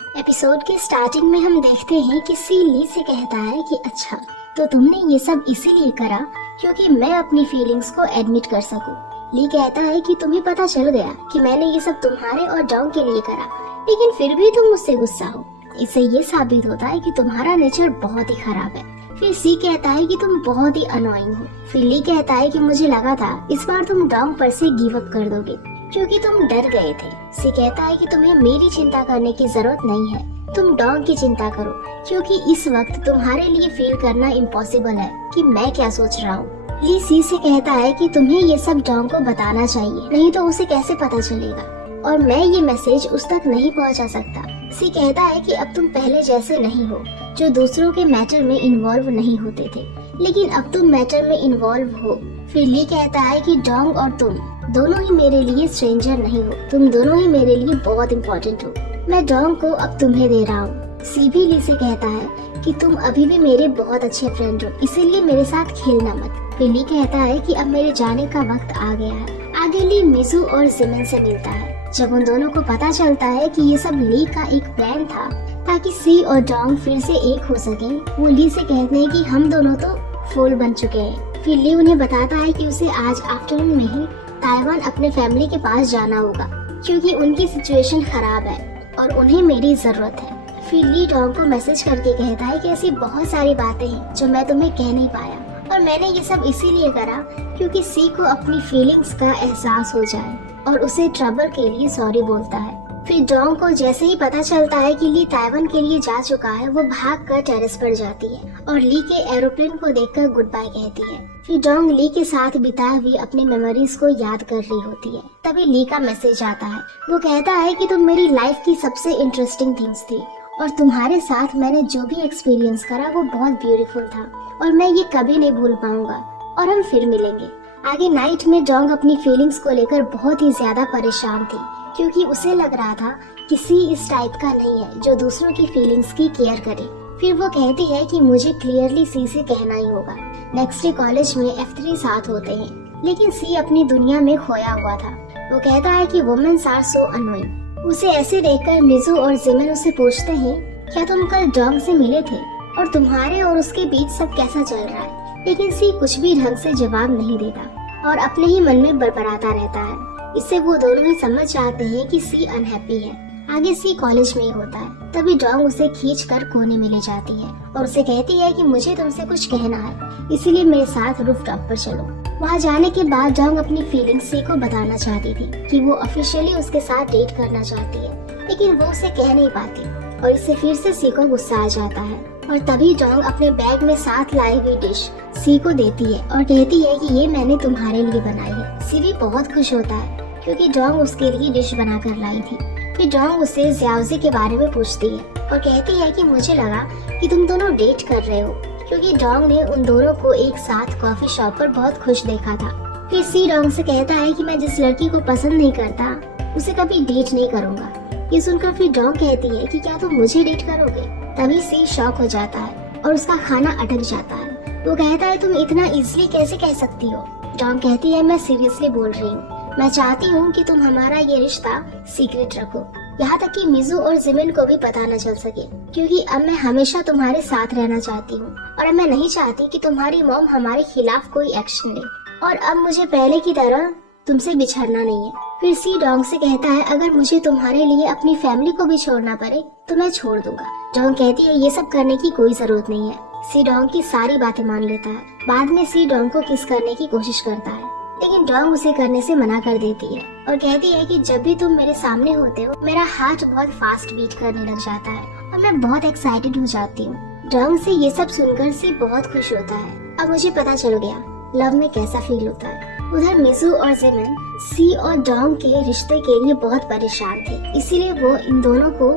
Episode के starting में हम देखते हैं कि सी ली से कहता है कि अच्छा तो तुमने ये सब इसीलिए करा क्योंकि मैं अपनी फीलिंग्स को एडमिट कर सकूं। ली कहता है कि तुम्हें पता चल गया कि मैंने ये सब तुम्हारे और डॉग के लिए करा, लेकिन फिर भी तुम मुझसे गुस्सा हो। इससे ये साबित होता है कि तुम्हारा नेचर बहुत ही खराब है। फिर सी कहता है कि तुम बहुत ही अनोइंग हो। फिर ली कहता है कि मुझे लगा था इस बार तुम डॉग पर से गिव अप कर दोगे क्योंकि तुम डर गए थे। सी कहता है कि तुम्हें मेरी चिंता करने की जरूरत नहीं है, तुम डॉग की चिंता करो क्योंकि इस वक्त तुम्हारे लिए फील करना इम्पॉसिबल है कि मैं क्या सोच रहा हूँ। ली सी से कहता है कि तुम्हें ये सब डॉग को बताना चाहिए, नहीं तो उसे कैसे पता चलेगा और मैं ये मैसेज उस तक नहीं पहुंचा सकता। सी कहता है कि अब तुम पहले जैसे नहीं हो जो दूसरों के मैटर में इन्वॉल्व नहीं होते थे, लेकिन अब तुम मैटर में इन्वॉल्व हो। फिर ली कहता है कि डॉग और तुम दोनों ही मेरे लिए स्ट्रेंजर नहीं हो, तुम दोनों ही मेरे लिए बहुत इम्पोर्टेंट हो। मैं डॉग को अब तुम्हें दे रहा हूँ। सी भी ली से कहता है कि तुम अभी भी मेरे बहुत अच्छे फ्रेंड हो, इसीलिए मेरे साथ खेलना मत। फिर ली कहता है कि अब मेरे जाने का वक्त आ गया है। आगे ली मिजू और जिमिन से मिलता है। जब उन दोनों को पता चलता है कि ये सब ली का एक प्लान था ताकि सी और डॉग फिर से एक हो सके, वो ली से कहते हैं कि हम दोनों तो फूल बन चुके हैं। फिर ली उन्हें बताता है कि उसे आज आफ्टरनून में ही ताइवान अपने फैमिली के पास जाना होगा क्योंकि उनकी सिचुएशन खराब है और उन्हें मेरी जरूरत है। फिर ली डॉग को मैसेज करके कहता है कि ऐसी बहुत सारी बातें हैं जो मैं तुम्हें कह नहीं पाया और मैंने ये सब इसीलिए करा क्योंकि सी को अपनी फीलिंग्स का एहसास हो जाए और उसे ट्रबल के लिए सॉरी बोलता है। फिर डॉग को जैसे ही पता चलता है कि ली ताइवान के लिए जा चुका है, वो भागकर टेरेस पर जाती है और ली के एरोप्लेन को देखकर गुड बाय कहती है। फिर डॉग ली के साथ बिताए हुए अपनी मेमोरीज को याद कर रही होती है। तभी ली का मैसेज आता है। वो कहता है कि तुम मेरी लाइफ की सबसे इंटरेस्टिंग थिंग्स थी और तुम्हारे साथ मैंने जो भी एक्सपीरियंस करा वो बहुत ब्यूटीफुल था और मैं ये कभी नहीं भूल पाऊंगा और हम फिर मिलेंगे। आगे नाइट में डॉग अपनी फीलिंग्स को लेकर बहुत ही ज्यादा परेशान थी क्योंकि उसे लग रहा था कि सी इस टाइप का नहीं है जो दूसरों की फीलिंग्स की केयर करे। फिर वो कहती है कि मुझे क्लियरली सी से कहना ही होगा। नेक्स्ट डे कॉलेज में F3 साथ होते हैं, लेकिन सी अपनी दुनिया में खोया हुआ था। वो कहता है कि वुमेन्स आर सो अनोइंग। उसे ऐसे देखकर मिजू और जिमिन उसे पूछते हैं क्या तुम कल डॉग से मिले थे और तुम्हारे और उसके बीच सब कैसा चल रहा है, लेकिन सी कुछ भी ढंग से जवाब नहीं देता और अपने ही मन में बड़बड़ाता रहता है। इससे वो दोनों ही समझ जाते हैं कि सी अनहैप्पी है। आगे सी कॉलेज में ही होता है। तभी डॉग उसे खींच कर कोने में ले जाती है और उसे कहती है कि मुझे तुमसे कुछ कहना है, इसीलिए मेरे साथ रूफ टॉप पर चलो। वहाँ जाने के बाद डॉग अपनी फीलिंग्स सी को बताना चाहती थी कि वो ऑफिशियली उसके साथ डेट करना चाहती है, लेकिन वो उसे कह नहीं पाती और इससे फिर से सी को गुस्सा आ जाता है। और तभी डॉग अपने बैग में साथ लाई हुई डिश सी को देती है और कहती है कि ये मैंने तुम्हारे लिए बनाई है। सी भी बहुत खुश होता है क्योंकि डॉग उसके लिए डिश बना कर लाई थी। फिर डॉग उससे ज़्याओज़ी के बारे में पूछती है और कहती है कि मुझे लगा कि तुम दोनों डेट कर रहे हो क्योंकि डॉग ने उन दोनों को एक साथ कॉफी शॉप पर बहुत खुश देखा था। फिर सी डॉग से कहता है कि मैं जिस लड़की को पसंद नहीं करता उसे कभी डेट नहीं करूँगा। ये सुनकर फिर डॉग कहती है कि क्या तुम मुझे डेट करोगे। तभी सी शॉक हो जाता है और उसका खाना अटक जाता है। वो कहता है तुम इतना इजीली कैसे कह सकती हो। डॉग कहती है मैं सीरियसली बोल रही हूँ, मैं चाहती हूँ कि तुम हमारा ये रिश्ता सीक्रेट रखो, यहाँ तक कि मिजू और जिमिन को भी पता न चल सके क्योंकि अब मैं हमेशा तुम्हारे साथ रहना चाहती हूँ और अब मैं नहीं चाहती कि तुम्हारी मॉम हमारे खिलाफ कोई एक्शन ले और अब मुझे पहले की तरह तुमसे बिछड़ना नहीं है। फिर सी डॉग से कहता है अगर मुझे तुम्हारे लिए अपनी फैमिली को भी छोड़ना पड़े तो मैं छोड़ दूंगा। डॉग कहती है ये सब करने की कोई जरूरत नहीं है। सी डॉग की सारी बातें मान लेता है। बाद में सी डॉग को किस करने की कोशिश करता है, लेकिन डॉग उसे करने से मना कर देती है और कहती है कि जब भी तुम मेरे सामने होते हो मेरा हार्ट बहुत फास्ट बीट करने लग जाता है और मैं बहुत एक्साइटेड हो जाती हूँ। डॉग से ये सब सुनकर सी बहुत खुश होता है। अब मुझे पता चल गया लव में कैसा फील होता है। उधर मिजू और जिमिन सी और डॉग के रिश्ते के लिए बहुत परेशान थे, इसीलिए वो इन दोनों को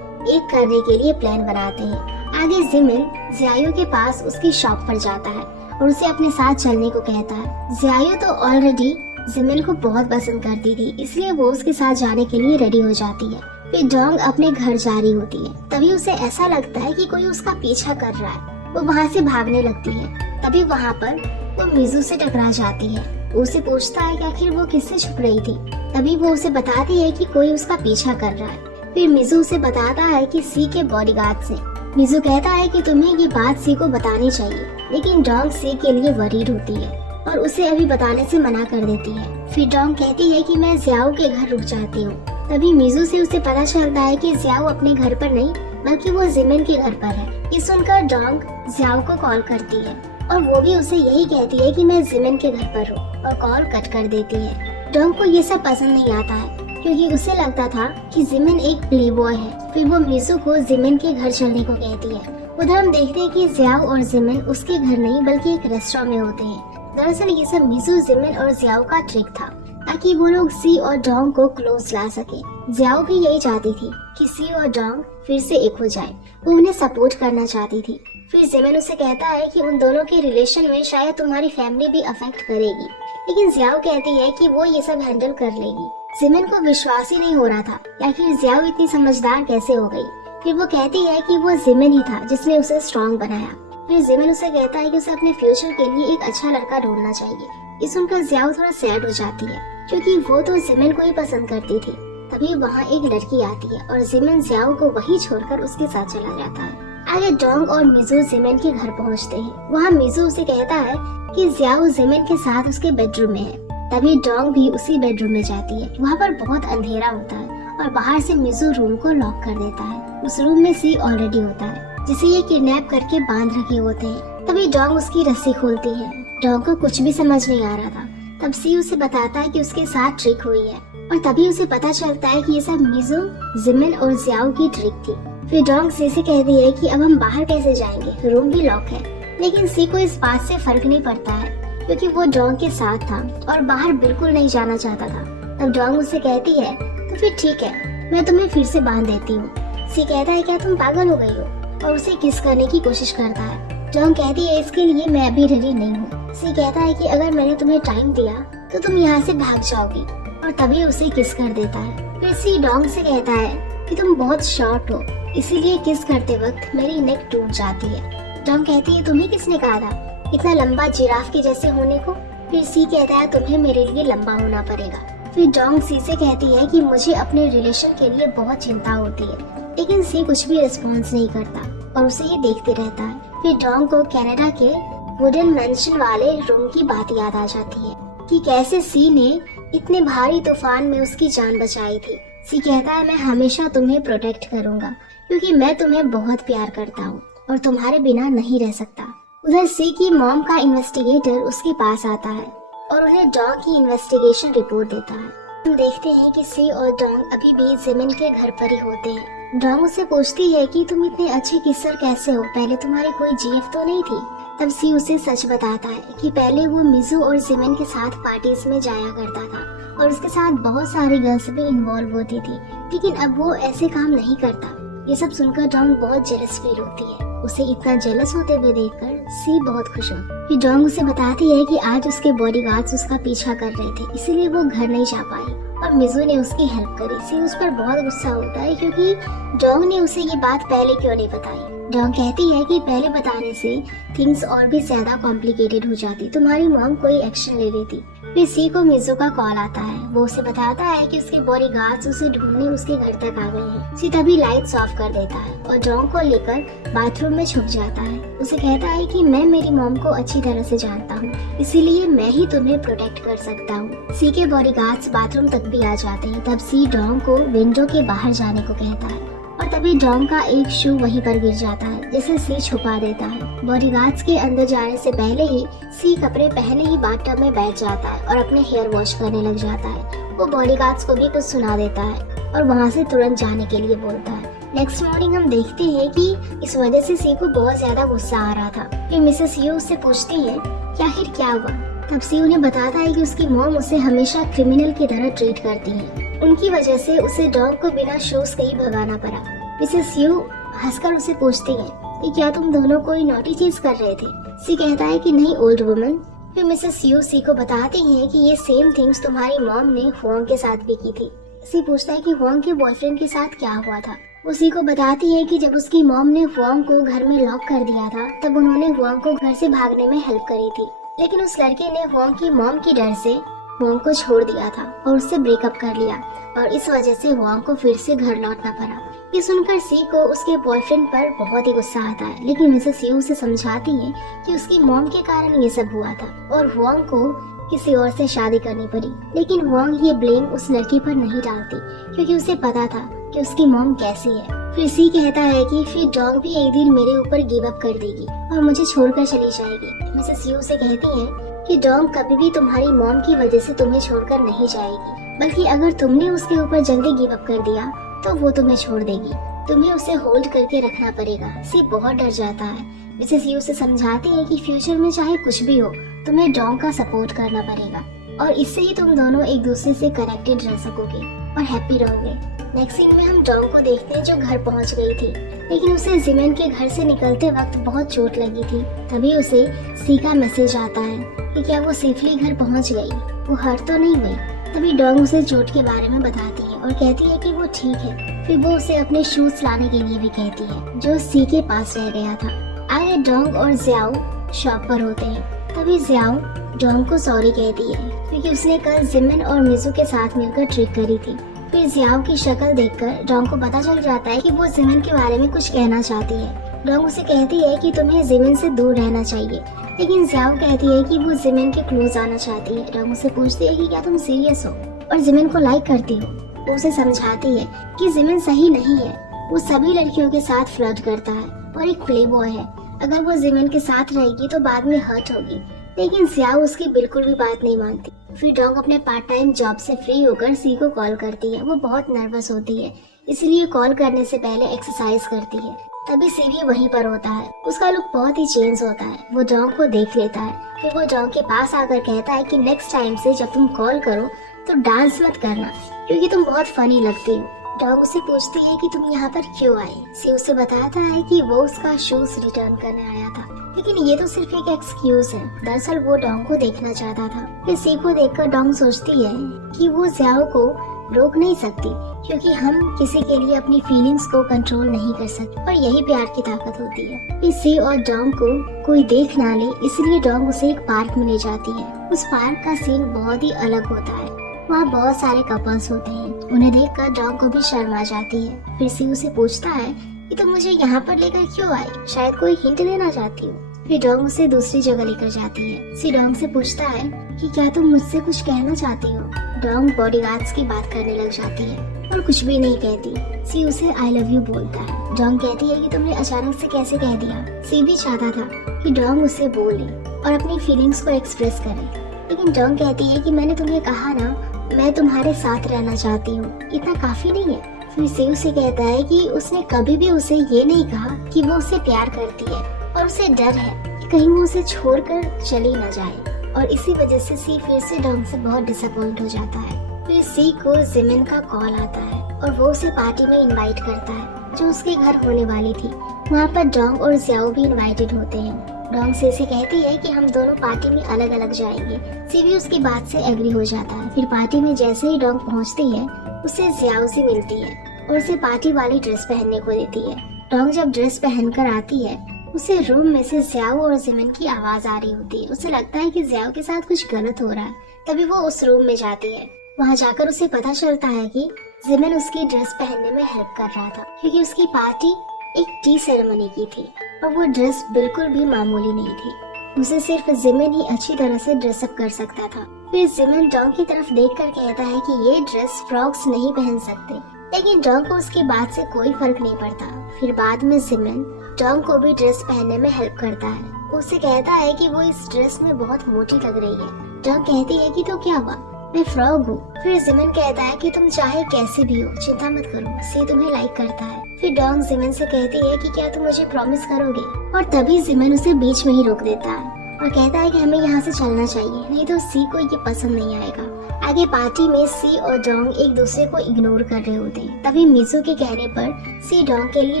एक करने के लिए प्लान बनाते हैं। आगे जिमिन जियायो के पास उसकी शॉप पर जाता है और उसे अपने साथ चलने को कहता है। जियायो तो ऑलरेडी जिमिन को बहुत पसंद करती थी, इसलिए वो उसके साथ जाने के लिए रेडी हो जाती है। फिर डॉग अपने घर जा रही होती है। तभी उसे ऐसा लगता है कि कोई उसका पीछा कर रहा है। वो वहाँ से भागने लगती है। तभी वहाँ पर वो मिजू से टकरा जाती है। उसे पूछता है कि आखिर वो किससे छुप रही थी। तभी वो उसे बताती है कि कोई उसका पीछा कर रहा है। फिर मिजू उसे बताता है कि सी के बॉडीगार्ड से। मिजू कहता है कि तुम्हें ये बात सी को बतानी चाहिए, लेकिन डोंग सी के लिए वरीड होती है और उसे अभी बताने से मना कर देती है। फिर डोंग कहती है कि मैं जियाओ के घर रुक जाती हूँ। तभी मिजू से उसे पता चलता है कि जियाओ अपने घर पर नहीं बल्कि वो जिमिन के घर पर है। ये सुनकर डोंग जियाओ को कॉल करती है और वो भी उसे यही कहती है कि मैं जिमिन के घर पर हूँ और कॉल कट कर देती है। डोंग को ये सब पसंद नहीं आता है क्योंकि उसे लगता था कि जिमिन एक प्ले बॉय है। फिर वो मिजू को जिमिन के घर चलने को कहती है। उधर हम देखते हैं कि जियाओ और जिमिन उसके घर नहीं बल्कि एक रेस्टोरेंट में होते हैं। दरअसल ये सब मिजू, जिमिन और जियाओ का ट्रिक था ताकि वो लोग सी और डोंग को क्लोज ला सके। जियाओ भी यही चाहती थी कि सी और डोंग फिर से एक हो जाए। वो उन्हें सपोर्ट करना चाहती थी। फिर जिमिन उसे कहता है कि उन दोनों के रिलेशन में शायद तुम्हारी फैमिली भी अफेक्ट करेगी, लेकिन जियाओ कहती है कि वो ये सब हैंडल कर लेगी। जिमिन को विश्वास ही नहीं हो रहा था कि आखिर जियाओ इतनी समझदार कैसे हो गई। फिर वो कहती है कि वो जिमिन ही था जिसने उसे स्ट्रॉन्ग बनाया। फिर जिमिन उसे कहता है कि उसे अपने फ्यूचर के लिए एक अच्छा लड़का ढूंढना चाहिए। ये सुनकर जियाओ थोड़ा सैड हो जाती है क्योंकि वो तो जिमिन को ही पसंद करती थी। तभी वहाँ एक लड़की आती है और जिमिन जियाओ को वहीं छोड़कर उसके साथ चला जाता है। आगे डोंग और मिजू जिमिन के घर पहुँचते हैं। वहाँ मिजू उसे कहता है कि जियाओ जिमिन के साथ उसके बेडरूम में है। तभी डोंग भी उसी बेडरूम में जाती है। वहाँ पर बहुत अंधेरा होता है और बाहर से मिजू रूम को लॉक कर देता है। उस रूम में सी ऑलरेडी होता है जिसे ये किडनैप करके बांध रखे होते हैं। तभी डोंग उसकी रस्सी खोलती है। डोंग को कुछ भी समझ नहीं आ रहा था। तब सी उसे बताता है कि उसके साथ ट्रिक हुई है और तभी उसे पता चलता है कि ये सब मिजू, जिमिन और जियाओ की ट्रिक थी। फिर डोंग सी से कहती है कि अब हम बाहर कैसे जाएंगे, रूम भी लॉक है। लेकिन सी को इस बात से फर्क नहीं पड़ता है क्योंकि वो डोंग के साथ था और बाहर बिल्कुल नहीं जाना चाहता था। तब डोंग उसे कहती है तो फिर ठीक है, मैं तुम्हें फिर से बांध देती हूँ। सी कहता है क्या तुम पागल हो गई हो और उसे किस करने की कोशिश करता है। डोंग कहती है इसके लिए मैं अभी रेडी नहीं हूँ। सी कहता है कि अगर मैंने तुम्हें टाइम दिया तो तुम यहाँ से भाग जाओगी और तभी उसे किस कर देता है। फिर सी डोंग से कहता है कि तुम बहुत शॉर्ट हो, इसीलिए किस करते वक्त मेरी नेक टूट जाती है। डोंग कहती है तुम्हें किसने कहा था इतना लंबा जिराफ के जैसे होने को। फिर सी कहता है तुम्हें मेरे लिए लंबा होना पड़ेगा। फिर डोंग सी से कहती है कि मुझे अपने रिलेशन के लिए बहुत चिंता होती है, लेकिन सी कुछ भी रिस्पॉन्स नहीं करता और उसे ये देखते रहता है। फिर डोंग को कनाडा के वुडन मैंशन वाले रूम की बात याद आ जाती है कि कैसे सी ने इतने भारी तूफान में उसकी जान बचाई थी। सी कहता है मैं हमेशा तुम्हें प्रोटेक्ट करूंगा क्योंकि मैं तुम्हें बहुत प्यार करता हूँ और तुम्हारे बिना नहीं रह सकता। उधर सी की मॉम का इन्वेस्टिगेटर उसके पास आता है और उन्हें डोंग की इन्वेस्टिगेशन रिपोर्ट देता है। हम देखते हैं कि सी और डोंग अभी भी जिमिन के घर पर ही होते हैं। डोंग उससे पूछती है कि तुम इतने अच्छे किसर कैसे हो, पहले तुम्हारी कोई जीएफ तो नहीं थी। तब सी उसे सच बताता है कि पहले वो मिजू और जिमिन के साथ पार्टीज में जाया करता था और उसके साथ बहुत सारी गर्ल्स भी इन्वॉल्व होती थी, लेकिन अब वो ऐसे काम नहीं करता। ये सब सुनकर डोंग बहुत जेलस फील होती है। उसे इतना जेलस होते हुए देखकर सी बहुत खुश हो। फिर डोंग उसे बताती है कि आज उसके बॉडीगार्ड्स उसका पीछा कर रहे थे, इसीलिए वो घर नहीं जा पाई और मिजू ने उसकी हेल्प करी। सी उस पर बहुत गुस्सा होता है क्योंकि डोंग ने उसे ये बात पहले क्यों नहीं बताई। डोंग कहती है कि पहले बताने से थिंग्स और भी ज्यादा कॉम्प्लिकेटेड हो जाती, तुम्हारी मॉम कोई एक्शन ले लेती। फिर सी को मिजू का कॉल आता है। वो उसे बताता है कि उसके बॉडीगार्ड्स उसे ढूंढने उसके घर तक आ गए हैं। सी तभी लाइट्स ऑफ कर देता है और डोंग को लेकर बाथरूम में छुप जाता है। उसे कहता है कि मैं मेरी मॉम को अच्छी तरह से जानता हूँ, इसीलिए मैं ही तुम्हें प्रोटेक्ट कर सकता हूँ। सी के बॉडीगार्ड्स बाथरूम तक भी आ जाते हैं। तब सी डोंग को विंडो के बाहर जाने को कहता है और तभी डोंग का एक शू वहीं पर गिर जाता है जिसे सी छुपा देता है। बॉडीगार्ड्स के अंदर जाने से पहले ही सी कपड़े पहने ही बाथटब में बैठ जाता है और अपने हेयर वॉश करने लग जाता है। वो बॉडीगार्ड्स को भी कुछ सुना देता है और वहाँ से तुरंत जाने के लिए बोलता है। नेक्स्ट मॉर्निंग हम देखते हैं कि इस वजह से सी को बहुत ज्यादा गुस्सा आ रहा था। फिर मिसेस यू उससे पूछती है कि आखिर क्या हुआ। तब सी उन्हें बताता है कि उसकी मॉम उसे हमेशा क्रिमिनल की तरह ट्रीट करती है। उनकी वजह से उसे डॉग को बिना शूज के ही भगाना पड़ा। मिसेस यू हंसकर उसे पूछती है कि क्या तुम दोनों कोई नॉटी चीज कर रहे थे। सी कहता है कि नहीं ओल्ड वुमन। फिर मिसेस यू सी को बताती हैं कि ये सेम थिंग्स तुम्हारी मॉम ने हुआंग के साथ भी की थी। सी पूछता है कि हुआंग के बॉयफ्रेंड के साथ क्या हुआ था। उसी को बताती है कि जब उसकी मॉम ने हुआंग को घर में लॉक कर दिया था तब उन्होंने हुआंग को घर से भागने में हेल्प करी थी, लेकिन उस लड़के ने हुआंग की मॉम की डर से वॉन्ग को छोड़ दिया था और उससे ब्रेकअप कर लिया और इस वजह से वॉन्ग को फिर से घर लौटना पड़ा। ये सुनकर सी को उसके बॉयफ्रेंड पर बहुत ही गुस्सा आता है, लेकिन मिसेस यू उसे समझाती है कि उसकी मॉम के कारण ये सब हुआ था और वॉन्ग को किसी और से शादी करनी पड़ी। लेकिन वॉन्ग ये ब्लेम उस लड़की पर नहीं डालती क्योंकि उसे पता था कि उसकी मॉम कैसी है। फिर सी कहता है कि फिर डॉग भी एक दिन मेरे ऊपर गिव अप कर देगी और मुझे छोड़कर चली जाएगी। मिसेस यू से कहती है कि डॉग कभी भी तुम्हारी मॉम की वजह से तुम्हें छोड़कर नहीं जाएगी, बल्कि अगर तुमने उसके ऊपर जल्दी गिव अप कर दिया तो वो तुम्हें छोड़ देगी। तुम्हें उसे होल्ड करके रखना पड़ेगा। सी बहुत डर जाता है। मिसेस यू से समझाती है कि फ्यूचर में चाहे कुछ भी हो तुम्हें डॉग का सपोर्ट करना पड़ेगा और इससे ही तुम दोनों एक दूसरे से कनेक्टेड रह सकोगे और हैप्पी रहोगे। नेक्स्ट सीन में हम डॉग को देखते हैं जो घर पहुंच गई थी, लेकिन उसे जिमेन के घर से निकलते वक्त बहुत चोट लगी थी। तभी उसे सी का मैसेज आता है कि क्या वो सेफली घर पहुंच गई, वो हर्ट तो नहीं हुई। तभी डॉग उसे चोट के बारे में बताती है और कहती है कि वो ठीक है। फिर वो उसे अपने शूज लाने के लिए भी कहती है जो सी के पास रह गया था। आगे डोंग और जियाओ शॉप पर होते हैं। तभी जियाओ डोंग को सॉरी कहती है क्योंकि उसने कल जिमिन और मिजू के साथ मिलकर ट्रिक करी थी। फिर जियाओ की शक्ल देखकर डोंग को पता चल जाता है कि वो जिमिन के बारे में कुछ कहना चाहती है। डोंग उसे कहती है कि तुम्हें जिमिन से दूर रहना चाहिए, लेकिन जियाओ कहती है कि वो जिमिन के क्लोज आना चाहती है। डोंग उसे पूछती है कि क्या तुम सीरियस हो और जिमिन को लाइक करती हो। वो उसे समझाती है कि जिमिन सही नहीं है, वो सभी लड़कियों के साथ फ्लर्ट करता है और एक प्ले बॉय है। अगर वो जिमिन के साथ रहेगी तो बाद में हर्ट होगी, लेकिन जियाओ उसकी बिल्कुल भी बात नहीं मानती। फिर डोंग अपने पार्ट टाइम जॉब से फ्री होकर सी को कॉल करती है। वो बहुत नर्वस होती है, इसलिए कॉल करने से पहले एक्सरसाइज करती है। तभी सी भी वहीं पर होता है। उसका लुक बहुत ही चेंज होता है। वो डोंग को देख लेता है। फिर वो डोंग के पास आकर कहता है कि नेक्स्ट टाइम से जब तुम कॉल करो तो डांस मत करना क्योंकि तुम बहुत फनी लगती हो। डॉग उसे पूछती है कि तुम यहाँ पर क्यों आई। सी उसे बताता है कि वो उसका शूज रिटर्न करने आया था, लेकिन ये तो सिर्फ एक एक्सक्यूज है। दरअसल वो डॉग को देखना चाहता था। फिर सी को देखकर डॉग सोचती है कि वो जियाओ को रोक नहीं सकती क्योंकि हम किसी के लिए अपनी फीलिंग्स को कंट्रोल नहीं कर सकते और यही प्यार की ताकत होती है। फिर सी और डॉग को कोई देख ना ले, इसलिए डॉग उसे एक पार्क में ले जाती है। उस पार्क का सीन बहुत ही अलग होता है। वहाँ बहुत सारे कपल्स होते हैं। उन्हें देखकर डॉग को भी शर्म आ जाती है। फिर सी उसे पूछता है कि तुम मुझे यहाँ पर लेकर क्यों आई, शायद कोई हिंट देना चाहती हो। फिर डॉग उसे दूसरी जगह लेकर जाती है। सी डॉग से पूछता है कि क्या तुम मुझसे कुछ कहना चाहती हो। डॉग बॉडीगार्ड्स की बात करने लग जाती है और कुछ भी नहीं कहती। सी उसे आई लव यू बोलता है। डॉग कहती है कि तुमने अचानक से कैसे कह दिया। सी भी चाहता था कि डॉग उसे बोले और अपनी फीलिंग्स को एक्सप्रेस करे, लेकिन डॉग कहती है कि मैंने तुम्हें कहा ना मैं तुम्हारे साथ रहना चाहती हूँ, इतना काफी नहीं है। फिर सी उसे कहता है कि उसने कभी भी उसे ये नहीं कहा कि वो उसे प्यार करती है और उसे डर है कि कहीं वो उसे छोड़कर चली न जाए, और इसी वजह से सी फिर से डॉग से बहुत डिसअपॉइंट हो जाता है। फिर सी को जिमिन का कॉल आता है और वो उसे पार्टी में इनवाइट करता है जो उसके घर होने वाली थी। वहाँ पर डोंग और जियाओ भी इनवाइटेड होते हैं। डोंग सी से कहती है कि हम दोनों पार्टी में अलग अलग जाएंगे। सी भी उसकी बात से एग्री हो जाता है। फिर पार्टी में जैसे ही डोंग पहुँचती है उसे जियाओ से मिलती है और उसे पार्टी वाली ड्रेस पहनने को देती है। डोंग जब ड्रेस पहनकर आती है उसे रूम में से जियाओ और जिमिन की आवाज आ रही होती है। उसे लगता है कि जियाओ के साथ कुछ गलत हो रहा है। तभी वो उस रूम में जाती है। वहाँ जाकर उसे पता चलता है कि जिमिन उसकी ड्रेस पहनने में हेल्प कर रहा था क्योंकि उसकी पार्टी एक टी सेरेमनी की थी और वो ड्रेस बिल्कुल भी मामूली नहीं थी। उसे सिर्फ जिमिन ही अच्छी तरह से ड्रेसअप कर सकता था। फिर जिमिन डोंग की तरफ देखकर कहता है कि ये ड्रेस फ्रॉक्स नहीं पहन सकते, लेकिन डोंग को उसकी बात से कोई फर्क नहीं पड़ता। फिर बाद में जिमिन डोंग को भी ड्रेस पहनने में हेल्प करता है। उसे कहता है कि वो इस ड्रेस में बहुत मोटी लग रही है। डोंग कहती है कि तो क्या हुआ, मैं फ्रॉग हूँ। फिर जिमिन कहता है कि तुम चाहे कैसे भी हो चिंता मत करो, सी तुम्हें लाइक करता है। फिर डोंग जिमिन से कहती है कि क्या तुम मुझे प्रॉमिस करोगे, और तभी जिमिन उसे बीच में ही रोक देता है और कहता है कि हमें यहाँ से चलना चाहिए, नहीं तो सी को ये पसंद नहीं आएगा। आगे पार्टी में सी और डोंग एक दूसरे को इग्नोर कर रहे होते हैं। तभी मिजू के कहने पर सी डोंग के लिए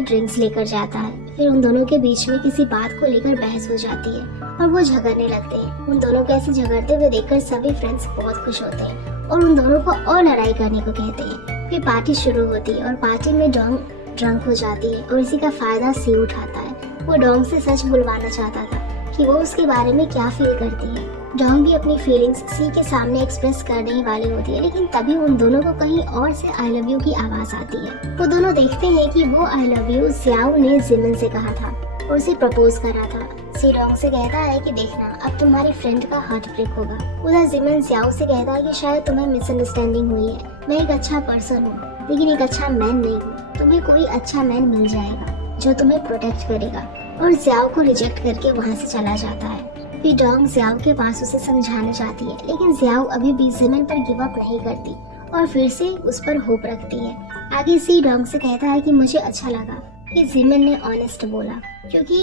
ड्रिंक्स लेकर जाता है। फिर उन दोनों के बीच में किसी बात को लेकर बहस हो जाती है और वो झगड़ने लगते हैं। उन दोनों को ऐसे झगड़ते हुए देखकर सभी फ्रेंड्स बहुत खुश होते हैं और उन दोनों को और लड़ाई करने को कहते हैं। फिर पार्टी शुरू होती है और पार्टी में डोंग ड्रंक हो जाती है और इसी का फायदा सी उठाता है। वो डोंग से सच बुलवाना चाहता था कि वो उसके बारे में क्या फील करती है। डोंग भी अपनी फीलिंग्स सी के सामने एक्सप्रेस करने ही वाली होती है, लेकिन तभी उन दोनों को कहीं और से आई लव यू की आवाज आती है। वो दोनों देखते हैं कि वो आई लव यू जियाओ ने जिमिन से कहा था और उसे प्रपोज करा था। सी डोंग से कहता है कि देखना अब तुम्हारी फ्रेंड का हार्ट ब्रेक होगा। उधर जिमिन जियाओ से कहता है कि शायद तुम्हें मिसअंडरस्टैंडिंग हुई है, मैं एक अच्छा पर्सन हूँ लेकिन एक अच्छा मैन नहीं हूँ। तुम्हें कोई अच्छा मैन मिल जाएगा जो तुम्हें प्रोटेक्ट करेगा, और जियाओ को रिजेक्ट करके वहाँ से चला जाता है। फिर डोंग जियाओ के पास उसे समझाना चाहती है, लेकिन जियाओ अभी भी जिमिन पर गिव अप नहीं करती और फिर से उस पर होप रखती है। आगे सी डोंग से कहता है कि मुझे अच्छा लगा कि जिमिन ने ऑनेस्ट बोला, क्योंकि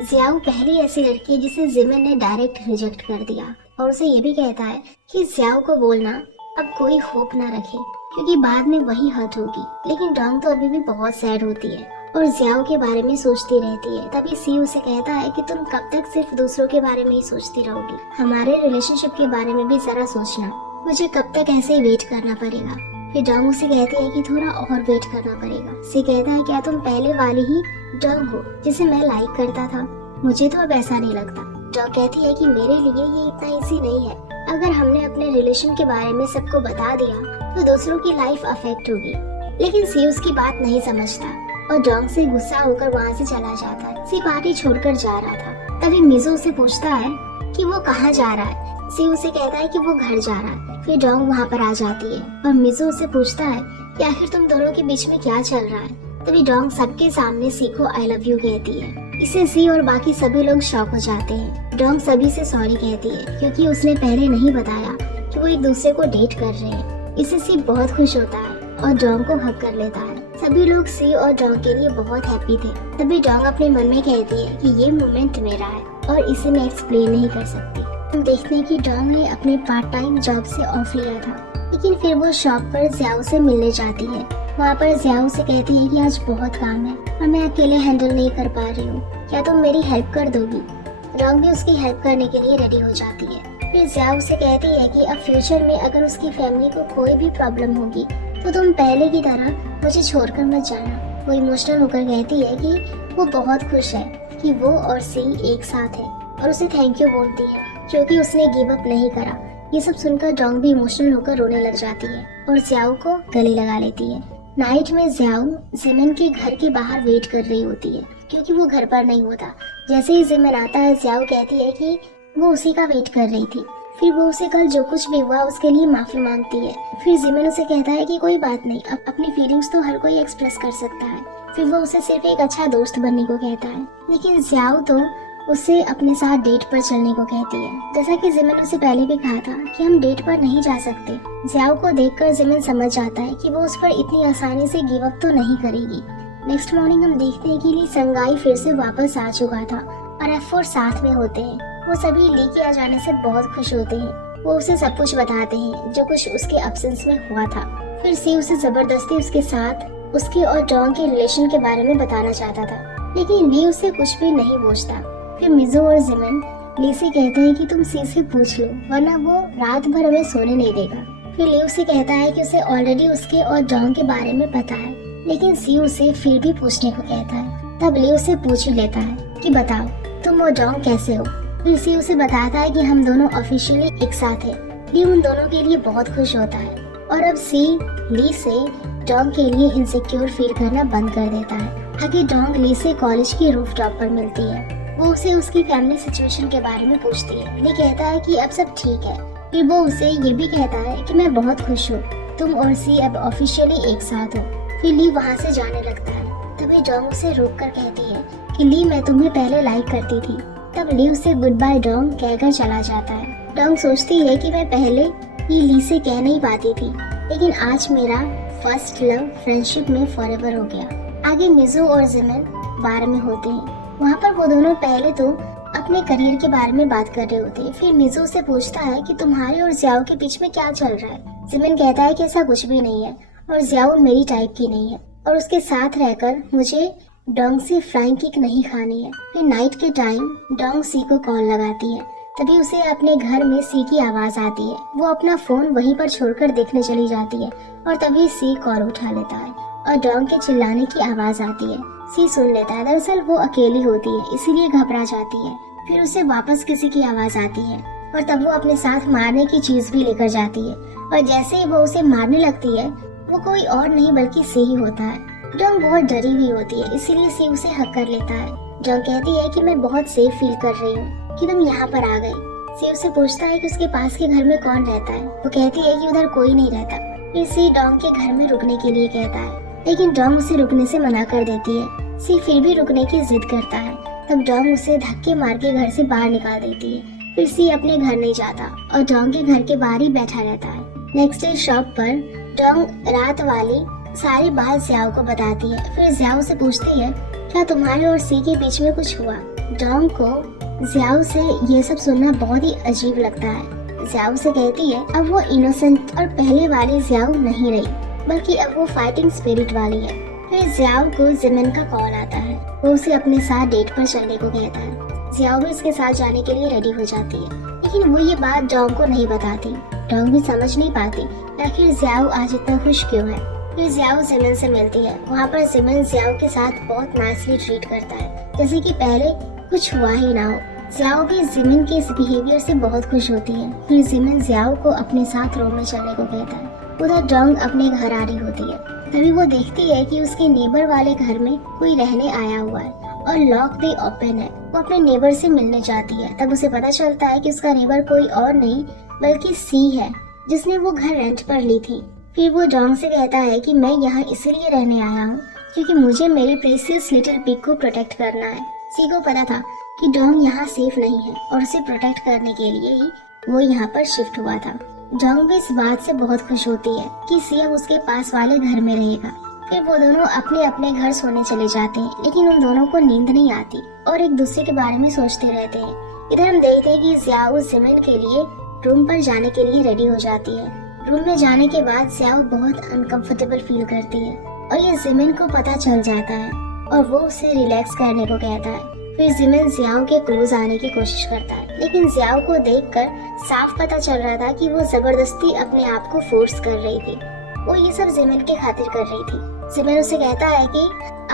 जियाओ पहली ऐसी लड़की है जिसे जिमिन ने डायरेक्ट रिजेक्ट कर दिया। और उसे ये भी कहता है कि जियाओ को बोलना अब कोई होप ना रखे क्योंकि बाद में वही हर्ट होगी। लेकिन डोंग तो अभी भी बहुत सैड होती है और जियाओ के बारे में सोचती रहती है। तभी सी उसे कहता है कि तुम कब तक सिर्फ दूसरों के बारे में ही सोचती रहोगी, हमारे रिलेशनशिप के बारे में भी जरा सोचना, मुझे कब तक ऐसे ही वेट करना पड़ेगा। फिर डोंग उसे कहती है कि थोड़ा और वेट करना पड़ेगा। सी कहता है क्या तुम पहले वाली ही डोंग हो जिसे मैं लाइक करता था, मुझे तो अब ऐसा नहीं लगता। डोंग कहती है कि मेरे लिए ये इतना इजी नहीं है, अगर हमने अपने रिलेशन के बारे में सबको बता दिया तो दूसरों की लाइफ अफेक्ट होगी। लेकिन सी उसकी बात नहीं समझता और डोंग से गुस्सा होकर वहाँ से चला जाता है। सी पार्टी छोड़कर जा रहा था। तभी मिजो उसे पूछता है कि वो कहाँ जा रहा है। सी उसे कहता है कि वो घर जा रहा है। फिर डोंग वहाँ पर आ जाती है और मिजो उसे पूछता है कि आखिर तुम दोनों के बीच में क्या चल रहा है। तभी डोंग सबके सामने सी को आई लव यू कहती है। इसे सी और बाकी सभी लोग शॉक हो जाते हैं। डोंग सभी से सॉरी कहती है क्योंकि उसने पहले नहीं बताया कि वो एक दूसरे को डेट कर रहे हैं। इससे सी बहुत खुश होता है और डोंग को हक कर लेता है। सभी लोग सी और डोंग के लिए बहुत हैप्पी थे। तभी डोंग अपने मन में कहती है कि ये मोमेंट मेरा है और इसे मैं एक्सप्लेन नहीं कर सकती। हम देखते हैं कि डोंग ने अपने पार्ट टाइम जॉब से ऑफ लिया था, लेकिन फिर वो शॉप पर जियाओ से मिलने जाती है। वहाँ पर जियाओ से कहती है कि आज बहुत काम है और मैं अकेले हैंडल नहीं कर पा रही हूँ, क्या तुम मेरी हेल्प कर दोगी। डोंग भी उसकी हेल्प करने के लिए रेडी हो जाती है। फिर जियाओ से कहती है कि अब फ्यूचर में अगर उसकी फैमिली को कोई भी प्रॉब्लम होगी तो तुम पहले की तरह मुझे छोड़कर मत जाना। वो इमोशनल होकर कहती है कि वो बहुत खुश है कि वो और सी एक साथ है और उसे थैंक यू बोलती है क्योंकि उसने गिव अप नहीं करा। ये सब सुनकर डोंग भी इमोशनल होकर रोने लग जाती है और जियाओ को गले लगा लेती है। नाइट में जियाओ जिमिन के घर के बाहर वेट कर रही होती है क्योंकि वो घर पर नहीं होता। जैसे ही जिमिन आता है जियाओ कहती है कि वो उसी का वेट कर रही थी। फिर वो उसे कल जो कुछ भी हुआ उसके लिए माफी मांगती है। फिर जिमिन उसे कहता है कि कोई बात नहीं, अब अपनी फीलिंग्स तो हर कोई एक्सप्रेस कर सकता है। फिर वो उसे सिर्फ एक अच्छा दोस्त बनने को कहता है, लेकिन जियाओ तो उसे अपने साथ डेट पर चलने को कहती है। जैसा कि जिमिन उसे पहले भी कहा था कि हम डेट पर नहीं जा सकते। जियाओ को देखकर जिमिन समझ जाता है कि वो उस पर इतनी आसानी से गिव अप तो नहीं करेगी। नेक्स्ट मॉर्निंग हम देखते हैं कि ली संगाई फिर से वापस आ चुका था और F4 साथ में होते हैं। वो सभी ली के आ जाने से बहुत खुश होते हैं। वो उसे सब कुछ बताते हैं जो कुछ उसके एब्सेंस में हुआ था। फिर सी उसे जबरदस्ती उसके साथ उसके और डोंग के रिलेशन के बारे में बताना चाहता था, लेकिन ली उसे कुछ भी नहीं पूछता। फिर मिजो और जिमिन ली से कहते हैं कि तुम सी से पूछ लो वरना वो रात भर हमें सोने नहीं देगा। फिर ली उसे कहता है कि उसे ऑलरेडी उसके और डोंग के बारे में पता है, लेकिन सी उसे फिर भी पूछने को कहता है। तब ली उसे पूछ ही लेता है कि बताओ तुम और डोंग कैसे हो। फिर सी उसे बताता है कि हम दोनों ऑफिशियली एक साथ हैं। ली उन दोनों के लिए बहुत खुश होता है और अब सी ली से डोंग के लिए इनसिक्योर फील करना बंद कर देता है। आगे डोंग ली से कॉलेज की रूफ टॉप पर मिलती है। वो उसे उसकी फैमिली सिचुएशन के बारे में पूछती है। ली कहता है कि अब सब ठीक है। फिर वो उसे ये भी कहता है कि मैं बहुत खुश हूँ, तुम और सी अब ऑफिशियली एक साथ हो। फिर ली वहाँ से जाने लगता है। तभी डोंग उसे रोक कर कहती है कि ली मैं तुम्हें पहले लाइक करती थी। तब ली उसे गुड बाय डोंग कहकर चला जाता है। डोंग सोचती है कि मैं पहले ही ली से कह नहीं पाती थी, लेकिन आज मेरा फर्स्ट लव फ्रेंडशिप में फॉरएवर हो गया। आगे मिजो और जिमिन बार में होते हैं। वहाँ पर वो दोनों पहले तो अपने करियर के बारे में बात कर रहे होते हैं। फिर मिजो से पूछता है कि तुम्हारे और जियाओ के बीच में क्या चल रहा है। जिमिन कहता है कि ऐसा कुछ भी नहीं है और जियाओ मेरी टाइप की नहीं है और उसके साथ रहकर मुझे डोंग से फ्लाइंग किक नहीं खानी है। फिर नाइट के टाइम डोंग सी को कॉल लगाती है। तभी उसे अपने घर में सी की आवाज आती है। वो अपना फोन वहीं पर छोड़कर देखने चली जाती है और तभी सी कॉल उठा लेता है और डोंग के चिल्लाने की आवाज आती है। सी सुन लेता है। दरअसल वो अकेली होती है इसीलिए घबरा जाती है। फिर उसे वापस किसी की आवाज आती है। और तब वो अपने साथ मारने की चीज भी लेकर जाती है और जैसे ही वो उसे मारने लगती है वो कोई और नहीं बल्कि सी ही होता है। डोंग बहुत डरी हुई होती है, इसीलिए सी उसे हक कर लेता है। डोंग कहती है कि मैं बहुत सेफ फील कर रही हूँ कि तुम यहाँ पर आ गई। सी उससे पूछता है कि उसके पास के घर में कौन रहता है। वो कहती है कि उधर कोई नहीं रहता। फिर सी डोंग के घर में रुकने के लिए कहता है, लेकिन डोंग उसे रुकने से मना कर देती है। सी फिर भी रुकने की जिद करता है। तब डोंग उसे धक्के मार के घर से बाहर निकाल देती है। फिर सी अपने घर नहीं जाता और डोंग के घर के बाहर ही बैठा रहता है। नेक्स्ट डे शॉप पर डोंग रात वाली सारी बात ज़ियाओ को बताती है। फिर ज़ियाओ से पूछती है, क्या तुम्हारे और सी के बीच में कुछ हुआ? डोंग को ज़ियाओ से ये सब सुनना बहुत ही अजीब लगता है। ज़ियाओ से कहती है अब वो इनोसेंट और पहले वाली ज़ियाओ नहीं रही, बल्कि अब वो फाइटिंग स्पिरिट वाली है। फिर ज़ियाओ को जिमिन का कॉल आता है। वो उसे अपने साथ डेट पर चलने को कहता है। ज़ियाओ भी इसके साथ जाने के लिए रेडी हो जाती है, लेकिन वो ये बात डोंग को नहीं बताती। डोंग भी समझ नहीं पाती आखिर ज़ियाओ आज इतना खुश क्यों है। फिर ज़ियाओ जिमिन से मिलती है। वहाँ पर जिमिन ज़ियाओ के साथ बहुत नाइसली ट्रीट करता है, जैसे कि पहले कुछ हुआ ही ना हो। ज़ियाओ भी जिमिन के इस बिहेवियर से बहुत खुश होती है। फिर जिमिन ज़ियाओ को अपने साथ रूम में चलने को कहता है। उधर डोंग अपने घर आ रही होती है। तभी वो देखती है कि उसके नेबर वाले घर में कोई रहने आया हुआ है और लॉक भी ओपन है। वो अपने नेबर से मिलने जाती है। तब उसे पता चलता है कि उसका नेबर कोई और नहीं बल्कि सी है, जिसने वो घर रेंट पर ली थी। फिर वो डोंग से कहता है कि मैं यहाँ इसलिए रहने आया हूँ क्योंकि मुझे मेरी प्रेशियस लिटिल पिग को प्रोटेक्ट करना है। सी को पता था कि डोंग यहाँ सेफ नहीं है और उसे प्रोटेक्ट करने के लिए ही वो यहाँ पर शिफ्ट हुआ था। डोंग भी इस बात से बहुत खुश होती है कि सी अब उसके पास वाले घर में रहेगा। फिर वो दोनों अपने अपने घर सोने चले जाते हैं, लेकिन उन दोनों को नींद नहीं आती और एक दूसरे के बारे में सोचते रहते हैं। इधर हम देखते हैं कि ज़ियाओ जिमिन के लिए रूम पर जाने के लिए रेडी हो जाती है। रूम में जाने के बाद ज़ियाओ बहुत अनकंफर्टेबल फील करती है और ये जिमिन को पता चल जाता है और वो उसे रिलैक्स करने को कहता है। फिर जिमिन ज़ियाओ के क्लोज आने की कोशिश करता है, लेकिन ज़ियाओ को देखकर साफ पता चल रहा था कि वो जबरदस्ती अपने आप को फोर्स कर रही थी। वो ये सब जिमिन के खातिर कर रही थी। जिमिन उसे कहता है कि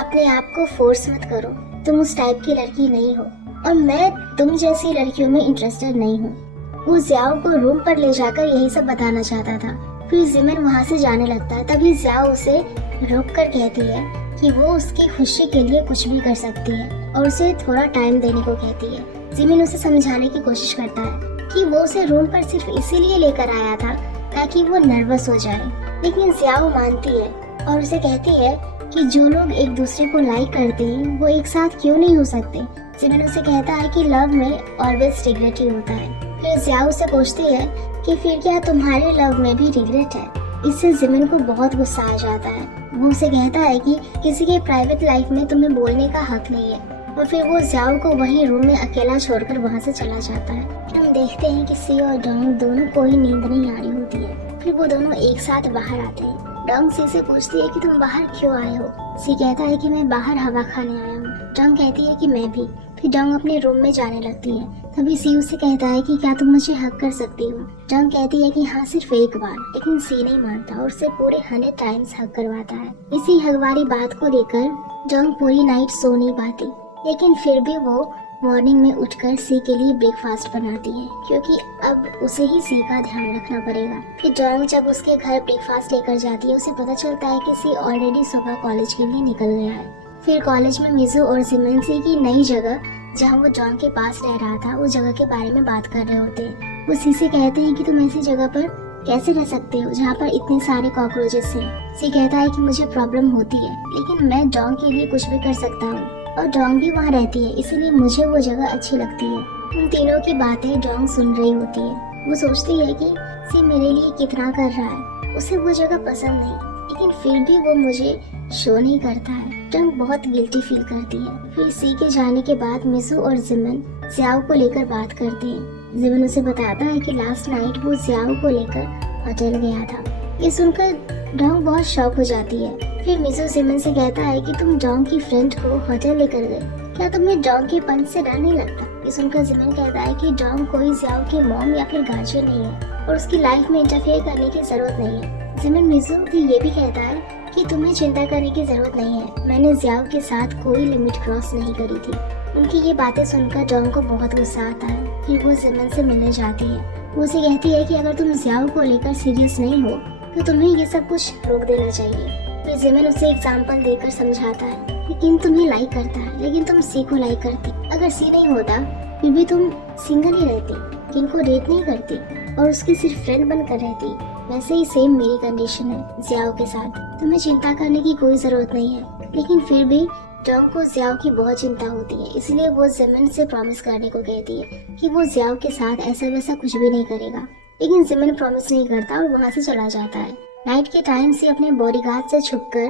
अपने आप को फोर्स मत करो, तुम उस टाइप की लड़की नहीं हो और मैं तुम जैसी लड़कियों में इंटरेस्टेड नहीं हूँ। वो ज़ियाओ को रूम पर ले जाकर यही सब बताना चाहता था। फिर जिमिन वहाँ से जाने लगता है। तभी ज़ियाओ उसे रोक कर कहती है कि वो उसकी खुशी के लिए कुछ भी कर सकती है और उसे थोड़ा टाइम देने को कहती है। जिमिन उसे समझाने की कोशिश करता है कि वो उसे रूम पर सिर्फ इसीलिए लेकर आया था ताकि वो नर्वस हो जाए, लेकिन ज़ियाओ मानती है और उसे कहती है कि जो लोग एक दूसरे को लाइक करते हैं वो एक साथ क्यों नहीं हो सकते। जिमिन उसे कहता है कि लव में ऑलवेज रिग्रेट ही होता है। फिर ज़ियाओ से पूछती है कि फिर क्या तुम्हारे लव में भी रिग्रेट है। इससे जिमिन को बहुत गुस्सा आ जाता है। वो उसे कहता है कि किसी के प्राइवेट लाइफ में तुम्हें बोलने का हक नहीं है और फिर वो ज़ियाओ को वही रूम में अकेला छोड़कर वहाँ से चला जाता है। हम देखते हैं कि सी और डोंग दोनों को ही नींद नहीं आ रही होती है। फिर वो दोनों एक साथ बाहर आते हैं। डोंग सी से पूछती है कि तुम बाहर क्यों आए हो। सी कहता है कि मैं बाहर हवा खाने आया हूँ। डोंग कहती है कि मैं भी। फिर डोंग अपने रूम में जाने लगती है। तभी सी उससे कहता है कि क्या तुम मुझे हक कर सकती हो। डोंग कहती है कि हाँ सिर्फ एक बार, लेकिन सी नहीं मानता और उससे पूरे 100 टाइम्स हक करवाता है। इसी हक वाली बात को लेकर डोंग पूरी नाइट सो नहीं पाती, लेकिन फिर भी वो मॉर्निंग में उठकर सी के लिए ब्रेकफास्ट बनाती है क्योंकि अब उसे ही सी का ध्यान रखना पड़ेगा। फिर डोंग जब उसके घर ब्रेकफास्ट लेकर जाती है उसे पता चलता है कि सी ऑलरेडी सुबह कॉलेज के लिए निकल गया है। फिर कॉलेज में मिज़ू और जिमिन सी की नई जगह जहाँ वो डोंग के पास रह रहा था उस जगह के बारे में बात कर रहे होते हैं। वो सी से कहते हैं कि तुम ऐसी जगह पर कैसे रह सकते हो जहाँ पर इतने सारे कॉकरोचेस हैं। सी कहता है कि मुझे प्रॉब्लम होती है, लेकिन मैं डोंग के लिए कुछ भी कर सकता हूँ और डोंग भी वहाँ रहती है, इसीलिए मुझे वो जगह अच्छी लगती है। उन तीनों की बातें डोंग सुन रही होती है। वो सोचती है कि सी मेरे लिए कितना कर रहा है, उसे वो जगह पसंद नहीं, लेकिन फिर भी वो मुझे शो नहीं करता है। डोंग बहुत गिल्टी फील करती है। फिर सी के जाने के बाद मिज़ू और जिमिन ज़ियाओ को लेकर बात करते हैं। जिमिन उसे बताता है कि लास्ट नाइट वो ज़ियाओ को लेकर होटल गया था। ये सुनकर डोंग बहुत शॉक हो जाती है। फिर मिज़ू जिमिन से कहता है कि तुम डोंग की फ्रेंड को होटल लेकर गए, क्या तुम्हें डोंग के पंच से डर नहीं लगता। ये सुनकर जिमिन कहता है कि डोंग कोई ज़ियाओ की मॉम या फिर गार्जियन नहीं है और उसकी लाइफ में इंटरफेयर करने की जरूरत नहीं है। जिमिन मिज़ू से ये भी कहता है कि तुम्हें चिंता करने की जरूरत नहीं है, मैंने जियाओ के साथ कोई लिमिट क्रॉस नहीं करी थी। उनकी ये बातें सुनकर डोंग को बहुत गुस्सा आता है। फिर वो जिमिन से मिलने जाती है। वो उसे कहती है कि अगर तुम जियाओ को लेकर सीरियस नहीं हो तो तुम्हें ये सब कुछ रोक देना चाहिए। फिर जिमिन उसे एग्जाम्पल देकर समझाता है कि किम तुम्हें लाइक करता है, लेकिन तुम सी को लाइक करती। अगर सी नहीं होता फिर भी तुम सिंगल ही रहती, किम को डेट नहीं करती और उसकी सिर्फ फ्रेंड बनकर रहती। वैसे ही सेम मेरी कंडीशन है जियाओ के साथ, तुम्हें चिंता करने की कोई जरूरत नहीं है। लेकिन फिर भी डोंग को जियाओ की बहुत चिंता होती है, इसलिए वो जिमिन से प्रॉमिस करने को कहती है कि वो जियाओ के साथ ऐसा वैसा कुछ भी नहीं करेगा। लेकिन जिमिन प्रॉमिस नहीं करता और वहाँ से चला जाता है। नाइट के टाइम से अपने बॉडीगार्ड से छुपकर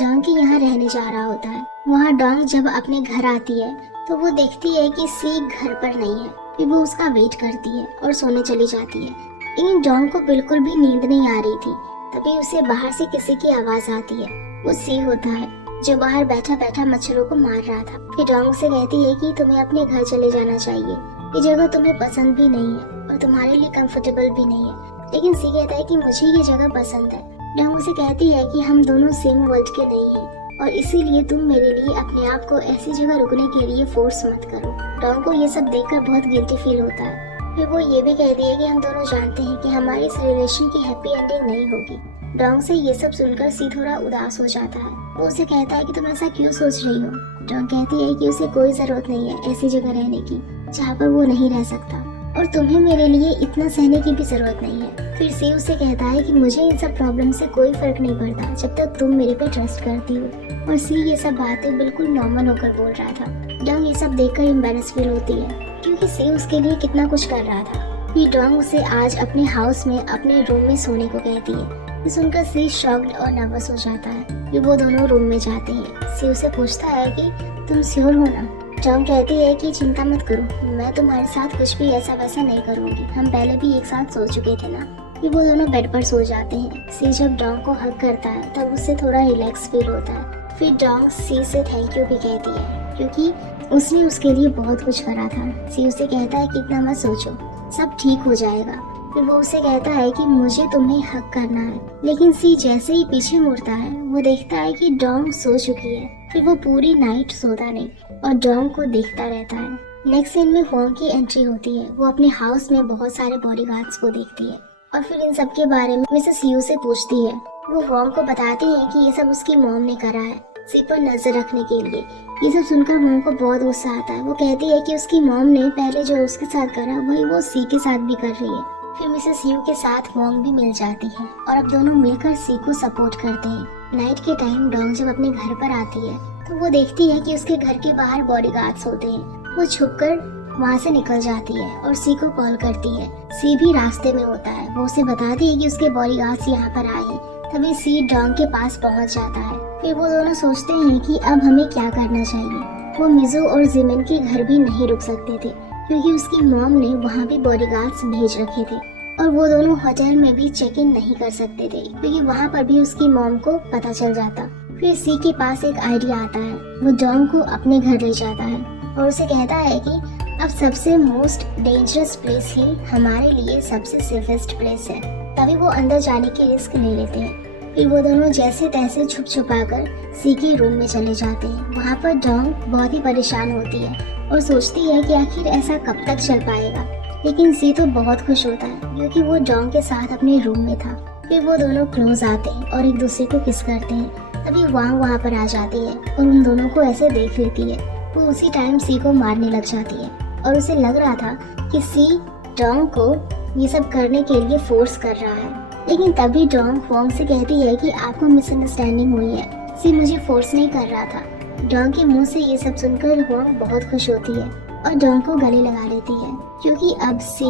डोंग के यहाँ रहने जा रहा होता है। वहाँ डोंग जब अपने घर आती है तो वो देखती है कि सी घर पर नहीं है। फिर वो उसका वेट करती है और सोने चली जाती है। लेकिन डोंग को बिल्कुल भी नींद नहीं आ रही थी। तभी उसे बाहर से किसी की आवाज आती है। वो सी होता है जो बाहर बैठा बैठा मच्छरों को मार रहा था। फिर डोंग से कहती है कि तुम्हें अपने घर चले जाना चाहिए, ये जगह तुम्हें पसंद भी नहीं है और तुम्हारे लिए कंफर्टेबल भी नहीं है। लेकिन सी कहता है कि मुझे ये जगह पसंद है। डोंग उसे कहती है कि हम दोनों सेम वर्ल्ड के नहीं हैं और इसीलिए तुम मेरे लिए अपने आप को ऐसी जगह रुकने के लिए फोर्स मत करो। डोंग को ये सब देखकर बहुत गिल्टी फील होता है। फिर वो ये भी कहती है कि हम दोनों जानते हैं कि हमारी इस रिलेशन की हैप्पी एंडिंग नहीं होगी। डोंग से ये सब सुनकर सी थोड़ा उदास हो जाता है। वो उसे कहता है कि तुम ऐसा क्यों सोच रही हो। डोंग कहती है कि उसे कोई जरूरत नहीं है ऐसी जगह रहने की जहाँ पर वो नहीं रह सकता और तुम्हें मेरे लिए इतना सहने की भी जरूरत नहीं है। फिर सी उसे कहता है कि मुझे इन सब प्रॉब्लम से कोई फर्क नहीं पड़ता जब तक तुम मेरे पे ट्रस्ट करती हो। और सी ये सब बातें बिल्कुल नॉर्मल होकर बोल रहा था। डोंग ये सब देखकर एम्बैरेस फील होती है क्योंकि सी उसके लिए कितना कुछ कर रहा था। फिर डोंग उसे आज अपने हाउस में अपने रूम में सोने को कहती है। ये सुनकर सी शॉक्ड और नर्वस हो जाता है। फिर वो दोनों रूम में जाते हैं। सी उसे पूछता है कि तुम श्योर हो ना। डोंग कहती है कि चिंता मत करो, मैं तुम्हारे साथ कुछ भी ऐसा वैसा नहीं करूँगी, हम पहले भी एक साथ सो चुके थे ना। फिर वो दोनों बेड पर सो जाते हैं। सी जब डोंग को हग करता है तब उससे थोड़ा रिलैक्स फील होता है। फिर डोंग सी से थैंक यू भी कहती है क्योंकि उसने उसके लिए बहुत कुछ करा था। सी उसे कहता है कि इतना मत सोचो, सब ठीक हो जाएगा। फिर वो उसे कहता है कि मुझे तुम्हें हक करना है। लेकिन सी जैसे ही पीछे मुड़ता है वो देखता है कि डोंग सो चुकी है। फिर वो पूरी नाइट सोता नहीं और डोंग को देखता रहता है। नेक्स्ट सीन में होंग की एंट्री होती है। वो अपने हाउस में बहुत सारे बॉडीगार्ड्स को देखती है और फिर इन सब के बारे में मिसेस यू से पूछती है। वो होंग को बताती है कि ये सब उसकी मॉम ने करा है सी पर नजर रखने के लिए। ये सब सुनकर होंग को बहुत गुस्सा आता है। वो कहती है कि उसकी मॉम ने पहले जो उसके साथ करा वही वो सी के साथ भी कर रही है। फिर मिसेस यू के साथ होंग भी मिल जाती है और अब दोनों मिलकर सी को सपोर्ट करते हैं। नाइट के टाइम डोंग जब अपने घर पर आती है तो वो देखती है कि उसके घर के बाहर बॉडीगार्ड्स होते हैं। वो छुपकर वहाँ से निकल जाती है और सी को कॉल करती है। सी भी रास्ते में होता है। वो उसे बताती है कि उसके बॉडीगार्ड्स यहाँ पर आए हैं। तभी सी डोंग के पास पहुँच जाता है। फिर वो दोनों सोचते हैं कि अब हमें क्या करना चाहिए। वो मिजू और जिमिन के घर भी नहीं रुक सकते थे क्योंकि उसकी मॉम ने वहाँ भी बॉडीगार्ड्स भेज रखे थे और वो दोनों होटल में भी चेक इन नहीं कर सकते थे क्योंकि वहाँ पर भी उसकी मॉम को पता चल जाता। फिर सी के पास एक आइडिया आता है। वो डोंग को अपने घर ले जाता है और उसे कहता है कि अब सबसे मोस्ट डेंजरस प्लेस ही हमारे लिए सबसे सेफेस्ट प्लेस है। तभी वो अंदर जाने की रिस्क ले लेते हैं। फिर वो दोनों जैसे तैसे छुप छुपा कर सी के रूम में चले जाते हैं। वहाँ पर डोंग बहुत ही परेशान होती है और सोचती है कि आखिर ऐसा कब तक चल पाएगा। लेकिन सी तो बहुत खुश होता है क्योंकि वो डोंग के साथ अपने रूम में था। फिर वो दोनों क्लोज आते हैं और एक दूसरे को किस करते हैं। तभी वांग वहाँ पर आ जाती है और उन दोनों को ऐसे देख लेती है। वो उसी टाइम सी को मारने लग जाती है और उसे लग रहा था कि सी डोंग को ये सब करने के लिए फोर्स कर रहा है। लेकिन तभी डोंग होंग से कहती है कि आपको मिसअंडरस्टैंडिंग हुई है, सी मुझे फोर्स नहीं कर रहा था। डोंग के मुंह से ये सब सुनकर होंग बहुत खुश होती है और डोंग को गले लगा लेती है क्योंकि अब सी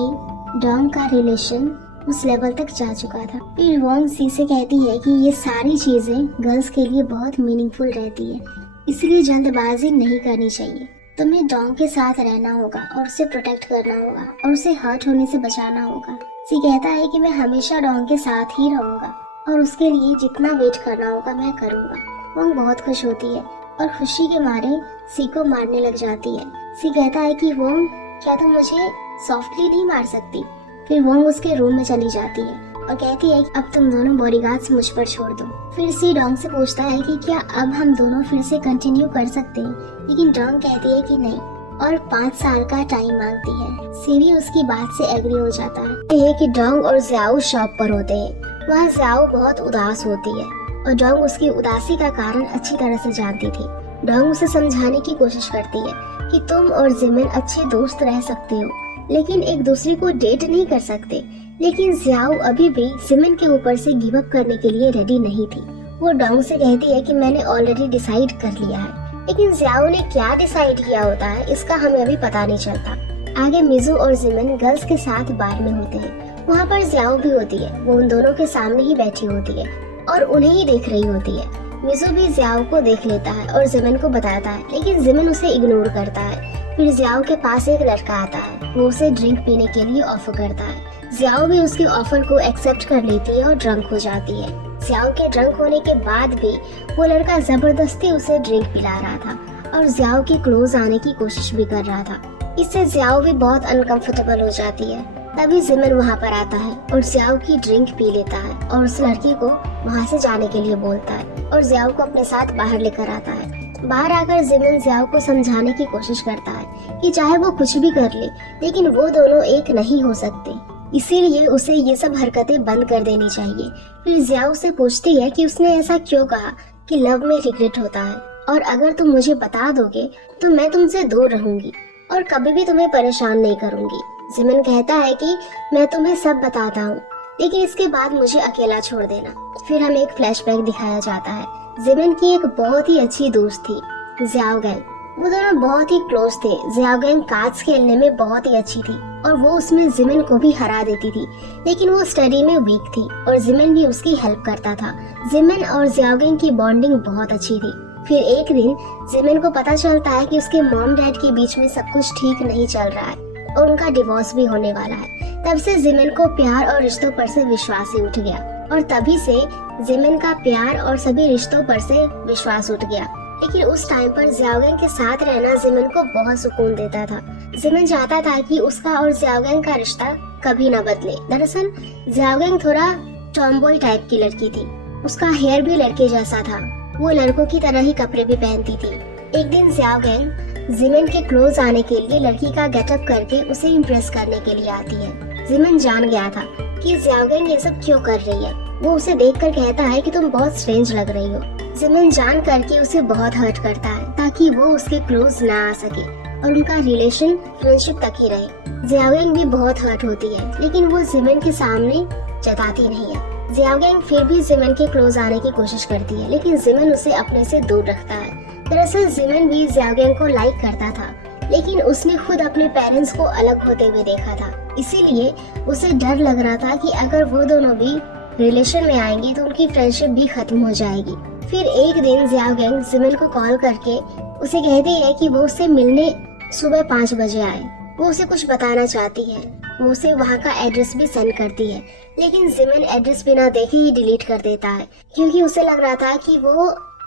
डोंग का रिलेशन उस लेवल तक जा चुका था। फिर होंग सी से कहती है कि ये सारी चीजें गर्ल्स के लिए बहुत मीनिंगफुल रहती है, इसलिए जल्दबाजी नहीं करनी चाहिए। तुम्हें डोंग के साथ रहना होगा और उसे प्रोटेक्ट करना होगा और उसे हर्ट होने से बचाना होगा। सी कहता है कि मैं हमेशा डोंग के साथ ही रहूंगा और उसके लिए जितना वेट करना होगा मैं करूंगा। होंग बहुत खुश होती है और खुशी के मारे सी को मारने लग जाती है। सी कहता है कि होंग क्या तुम मुझे सॉफ्टली नहीं मार सकती। फिर होंग उसके रूम में चली जाती है और कहती है कि अब तुम दोनों बॉडीगार्ड्स मुझ पर छोड़ दो। फिर सी डोंग से पूछता है कि क्या अब हम दोनों फिर से कंटिन्यू कर सकते हैं, लेकिन डोंग कहती है कि नहीं और 5 साल का टाइम मांगती है। सी भी उसकी बात से एग्री हो जाता है। ये कि डोंग और ज़ियाओ शॉप पर होते हैं। वहाँ ज़ियाओ बहुत उदास होती है और डोंग उसकी उदासी का कारण अच्छी तरह से जानती थी। डोंग उसे समझाने की कोशिश करती है कि तुम और जिमिन अच्छे दोस्त रह सकते हो, लेकिन एक दूसरे को डेट नहीं कर सकते। लेकिन ज़ियाओ अभी भी जिमिन के ऊपर से गिव अप करने के लिए रेडी नहीं थी। वो डोंग से कहती है कि मैंने ऑलरेडी डिसाइड कर लिया है, लेकिन ज़ियाओ ने क्या डिसाइड किया होता है इसका हमें अभी पता नहीं चलता। आगे मिजू और जिमिन गर्ल्स के साथ बार में होते हैं। वहाँ पर ज़ियाओ भी होती है। वो उन दोनों के सामने ही बैठी होती है और उन्हें ही देख रही होती है। मिजू भी ज़ियाओ को देख लेता है और जिमिन को बताता है, लेकिन जिमिन उसे इग्नोर करता है। फिर ज़ियाओ के पास एक लड़का आता है। वो उसे ड्रिंक पीने के लिए ऑफर करता है। ज़ियाओ भी उसके ऑफर को एक्सेप्ट कर लेती है और ड्रंक हो जाती है। ज़ियाओ के ड्रंक होने के बाद भी वो लड़का जबरदस्ती उसे ड्रिंक पिला रहा था और ज़ियाओ के क्लोज आने की कोशिश भी कर रहा था। इससे ज़ियाओ भी बहुत अनकंफर्टेबल हो जाती है। तभी जिमिन वहाँ पर आता है और ज़ियाओ की ड्रिंक पी लेता है और उस लड़की को वहाँ से जाने के लिए बोलता है और ज़ियाओ को अपने साथ बाहर लेकर आता है। बाहर आकर जिमिन ज़ियाओ को समझाने की कोशिश करता है कि चाहे वो कुछ भी कर ले, लेकिन वो दोनों एक नहीं हो सकते, इसीलिए उसे ये सब हरकतें बंद कर देनी चाहिए। फिर ज़ियाओ से पूछती है कि उसने ऐसा क्यों कहा कि लव में रिग्रेट होता है, और अगर तुम मुझे बता दोगे तो मैं तुमसे दूर रहूंगी और कभी भी तुम्हें परेशान नहीं करूंगी। जिमिन कहता है कि मैं तुम्हें सब बताता हूँ, लेकिन इसके बाद मुझे अकेला छोड़ देना। फिर हमें एक फ्लैशबैक दिखाया जाता है। जिमिन की एक बहुत ही अच्छी दोस्त थी, ज़ियाओ गैंग। वो दोनों बहुत ही क्लोज थे। ज़ियाओ गैंग कार्ड्स खेलने में बहुत ही अच्छी थी और वो उसमें जिमिन को भी हरा देती थी, लेकिन वो स्टडी में वीक थी और जिमिन भी उसकी हेल्प करता था। जिमिन और ज़ियाओ गैंग की बॉन्डिंग बहुत अच्छी थी। फिर एक दिन जिमिन को पता चलता है कि उसके मॉम डैड के बीच में सब कुछ ठीक नहीं चल रहा है और उनका डिवोर्स भी होने वाला है। तब से जिमिन को प्यार और रिश्तों पर से विश्वास ही उठ गया और तभी से जिमिन का प्यार और सभी रिश्तों पर से विश्वास उठ गया। लेकिन उस टाइम पर ज़ियाओ गैंग के साथ रहना जिमिन को बहुत सुकून देता था। जिमिन चाहता था कि उसका और ज़ियाओ गैंग का रिश्ता कभी न बदले। दरअसल ज़ियाओ गैंग थोड़ा टॉमबॉय टाइप की लड़की थी। उसका हेयर भी लड़के जैसा था। वो लड़कों की तरह ही कपड़े भी पहनती थी। एक दिन ज़ियाओ गैंग जिमिन के क्लोज आने के लिए लड़की का गेटअप करके उसे इम्प्रेस करने के लिए आती है। जिमिन जान गया था कि ज़ियाओ गैंग ये सब क्यों कर रही है। वो उसे देखकर कहता है कि तुम बहुत स्ट्रेंज लग रही हो। जिमिन जान करके उसे बहुत हर्ट करता है ताकि वो उसके क्लोज ना आ सके और उनका रिलेशन फ्रेंडशिप तक ही रहे। ज़ियाओ गैंग भी बहुत हर्ट होती है, लेकिन वो जिमिन के सामने जताती नहीं है। ज़ियाओ गैंग फिर भी जिमिन के क्लोज आने की कोशिश करती है, लेकिन जिमिन उसे अपने से दूर रखता है। दरअसल जिमिन भी ज़ियाओ गैंग को लाइक करता था, लेकिन उसने खुद अपने पेरेंट्स को अलग होते हुए देखा था, इसीलिए उसे डर लग रहा था कि अगर वो दोनों भी रिलेशन में आएंगी तो उनकी फ्रेंडशिप भी खत्म हो जाएगी। फिर एक दिन ज़ियाओ गैंग जिमिन को कॉल करके उसे कहती है कि वो उसे मिलने सुबह 5 बजे आए। वो उसे कुछ बताना चाहती है। वो उसे वहाँ का एड्रेस भी सेंड करती है, लेकिन जिमिन एड्रेस बिना देखे ही डिलीट कर देता है, क्योंकि उसे लग रहा था कि वो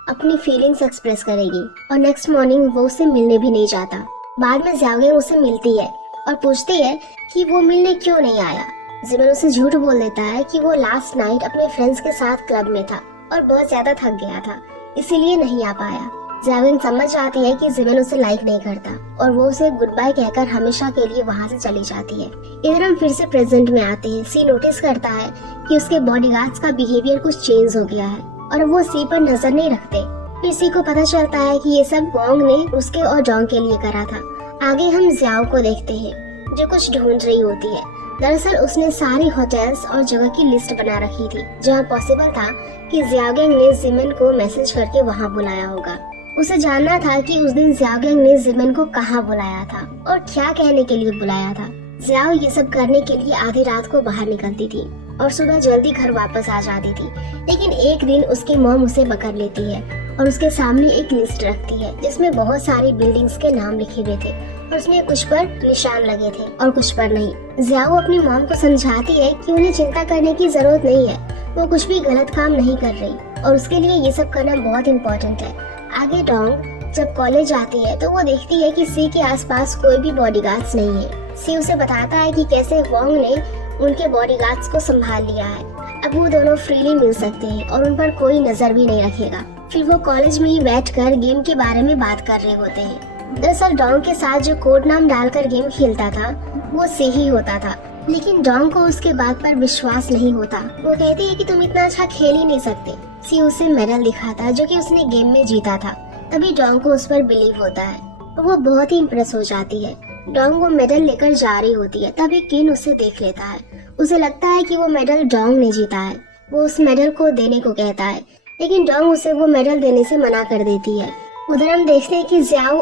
अपनी फीलिंग्स एक्सप्रेस करेगी। और नेक्स्ट मॉर्निंग वो उसे मिलने भी नहीं जाता। बाद में ज़ियाओ गैंग उसे मिलती है और पूछती है कि वो मिलने क्यों नहीं आया। जिमिन उसे झूठ बोल देता है कि वो लास्ट नाइट अपने फ्रेंड्स के साथ क्लब में था और बहुत ज्यादा थक गया था, इसीलिए नहीं आ पाया। ज़ियाओ गैंग समझ जाती है कि जिमिन उसे लाइक नहीं करता और वो उसे गुड बाय कहकर हमेशा के लिए वहाँ से चली जाती है। इधर हम फिर से प्रेजेंट में आते हैं। सी नोटिस करता है कि उसके बॉडीगार्ड्स का बिहेवियर कुछ चेंज हो गया है और वो सी पर नजर नहीं रखते। फिर सी को पता चलता है कि ये सब वोंग ने उसके और डोंग के लिए करा था। आगे हम ज़ियाओ को देखते हैं जो कुछ ढूंढ रही होती है। दरअसल उसने सारी होटल्स और जगह की लिस्ट बना रखी थी जहाँ पॉसिबल था कि ज़ियाओ गैंग ने जिमिन को मैसेज करके वहाँ बुलाया होगा। उसे जानना था कि उस दिन ज़ियाओ गैंग ने जिमिन को कहाँ बुलाया था और क्या कहने के लिए बुलाया था। ज़ियाओ ये सब करने के लिए आधी रात को बाहर निकलती थी और सुबह जल्दी घर वापस आ जाती थी। लेकिन एक दिन उसकी मॉम उसे पकड़ लेती है और उसके सामने एक लिस्ट रखती है जिसमें बहुत सारी बिल्डिंग्स के नाम लिखे हुए थे और उसमें कुछ पर निशान लगे थे और कुछ पर नहीं। ज़ियाओ अपनी मॉम को समझाती है कि उन्हें चिंता करने की जरूरत नहीं है, वो कुछ भी गलत काम नहीं कर रही और उसके लिए ये सब करना बहुत इम्पोर्टेंट है। आगे डोंग जब कॉलेज आती है तो वो देखती है कि सी के आसपास कोई भी बॉडीगार्ड्स नहीं है। सी उसे बताता है कि कैसे वोंग ने उनके बॉडीगार्ड्स को संभाल लिया है अब वो दोनों फ्रीली मिल सकते हैं और उन पर कोई नजर भी नहीं रखेगा। फिर वो कॉलेज में ही बैठकर गेम के बारे में बात कर रहे होते हैं। दरअसल डोंग के साथ जो कोड नाम डालकर गेम खेलता था वो सी ही होता था, लेकिन डोंग को उसके बात पर विश्वास नहीं होता। वो कहती है कि तुम इतना अच्छा खेल ही नहीं सकते। सी उसे मेडल दिखाता जो कि उसने गेम में जीता था। तभी डोंग को उस पर बिलीव होता है और वो बहुत ही इम्प्रेस हो जाती है। डोंग वो मेडल लेकर जा रही होती है, तभी किन उसे देख लेता है। उसे लगता है कि वो मेडल डोंग ने जीता है। वो उस मेडल को देने को कहता है, लेकिन डोंग उसे वो मेडल देने से मना कर देती है। उधर हम देखते हैं कि ज़ियाओ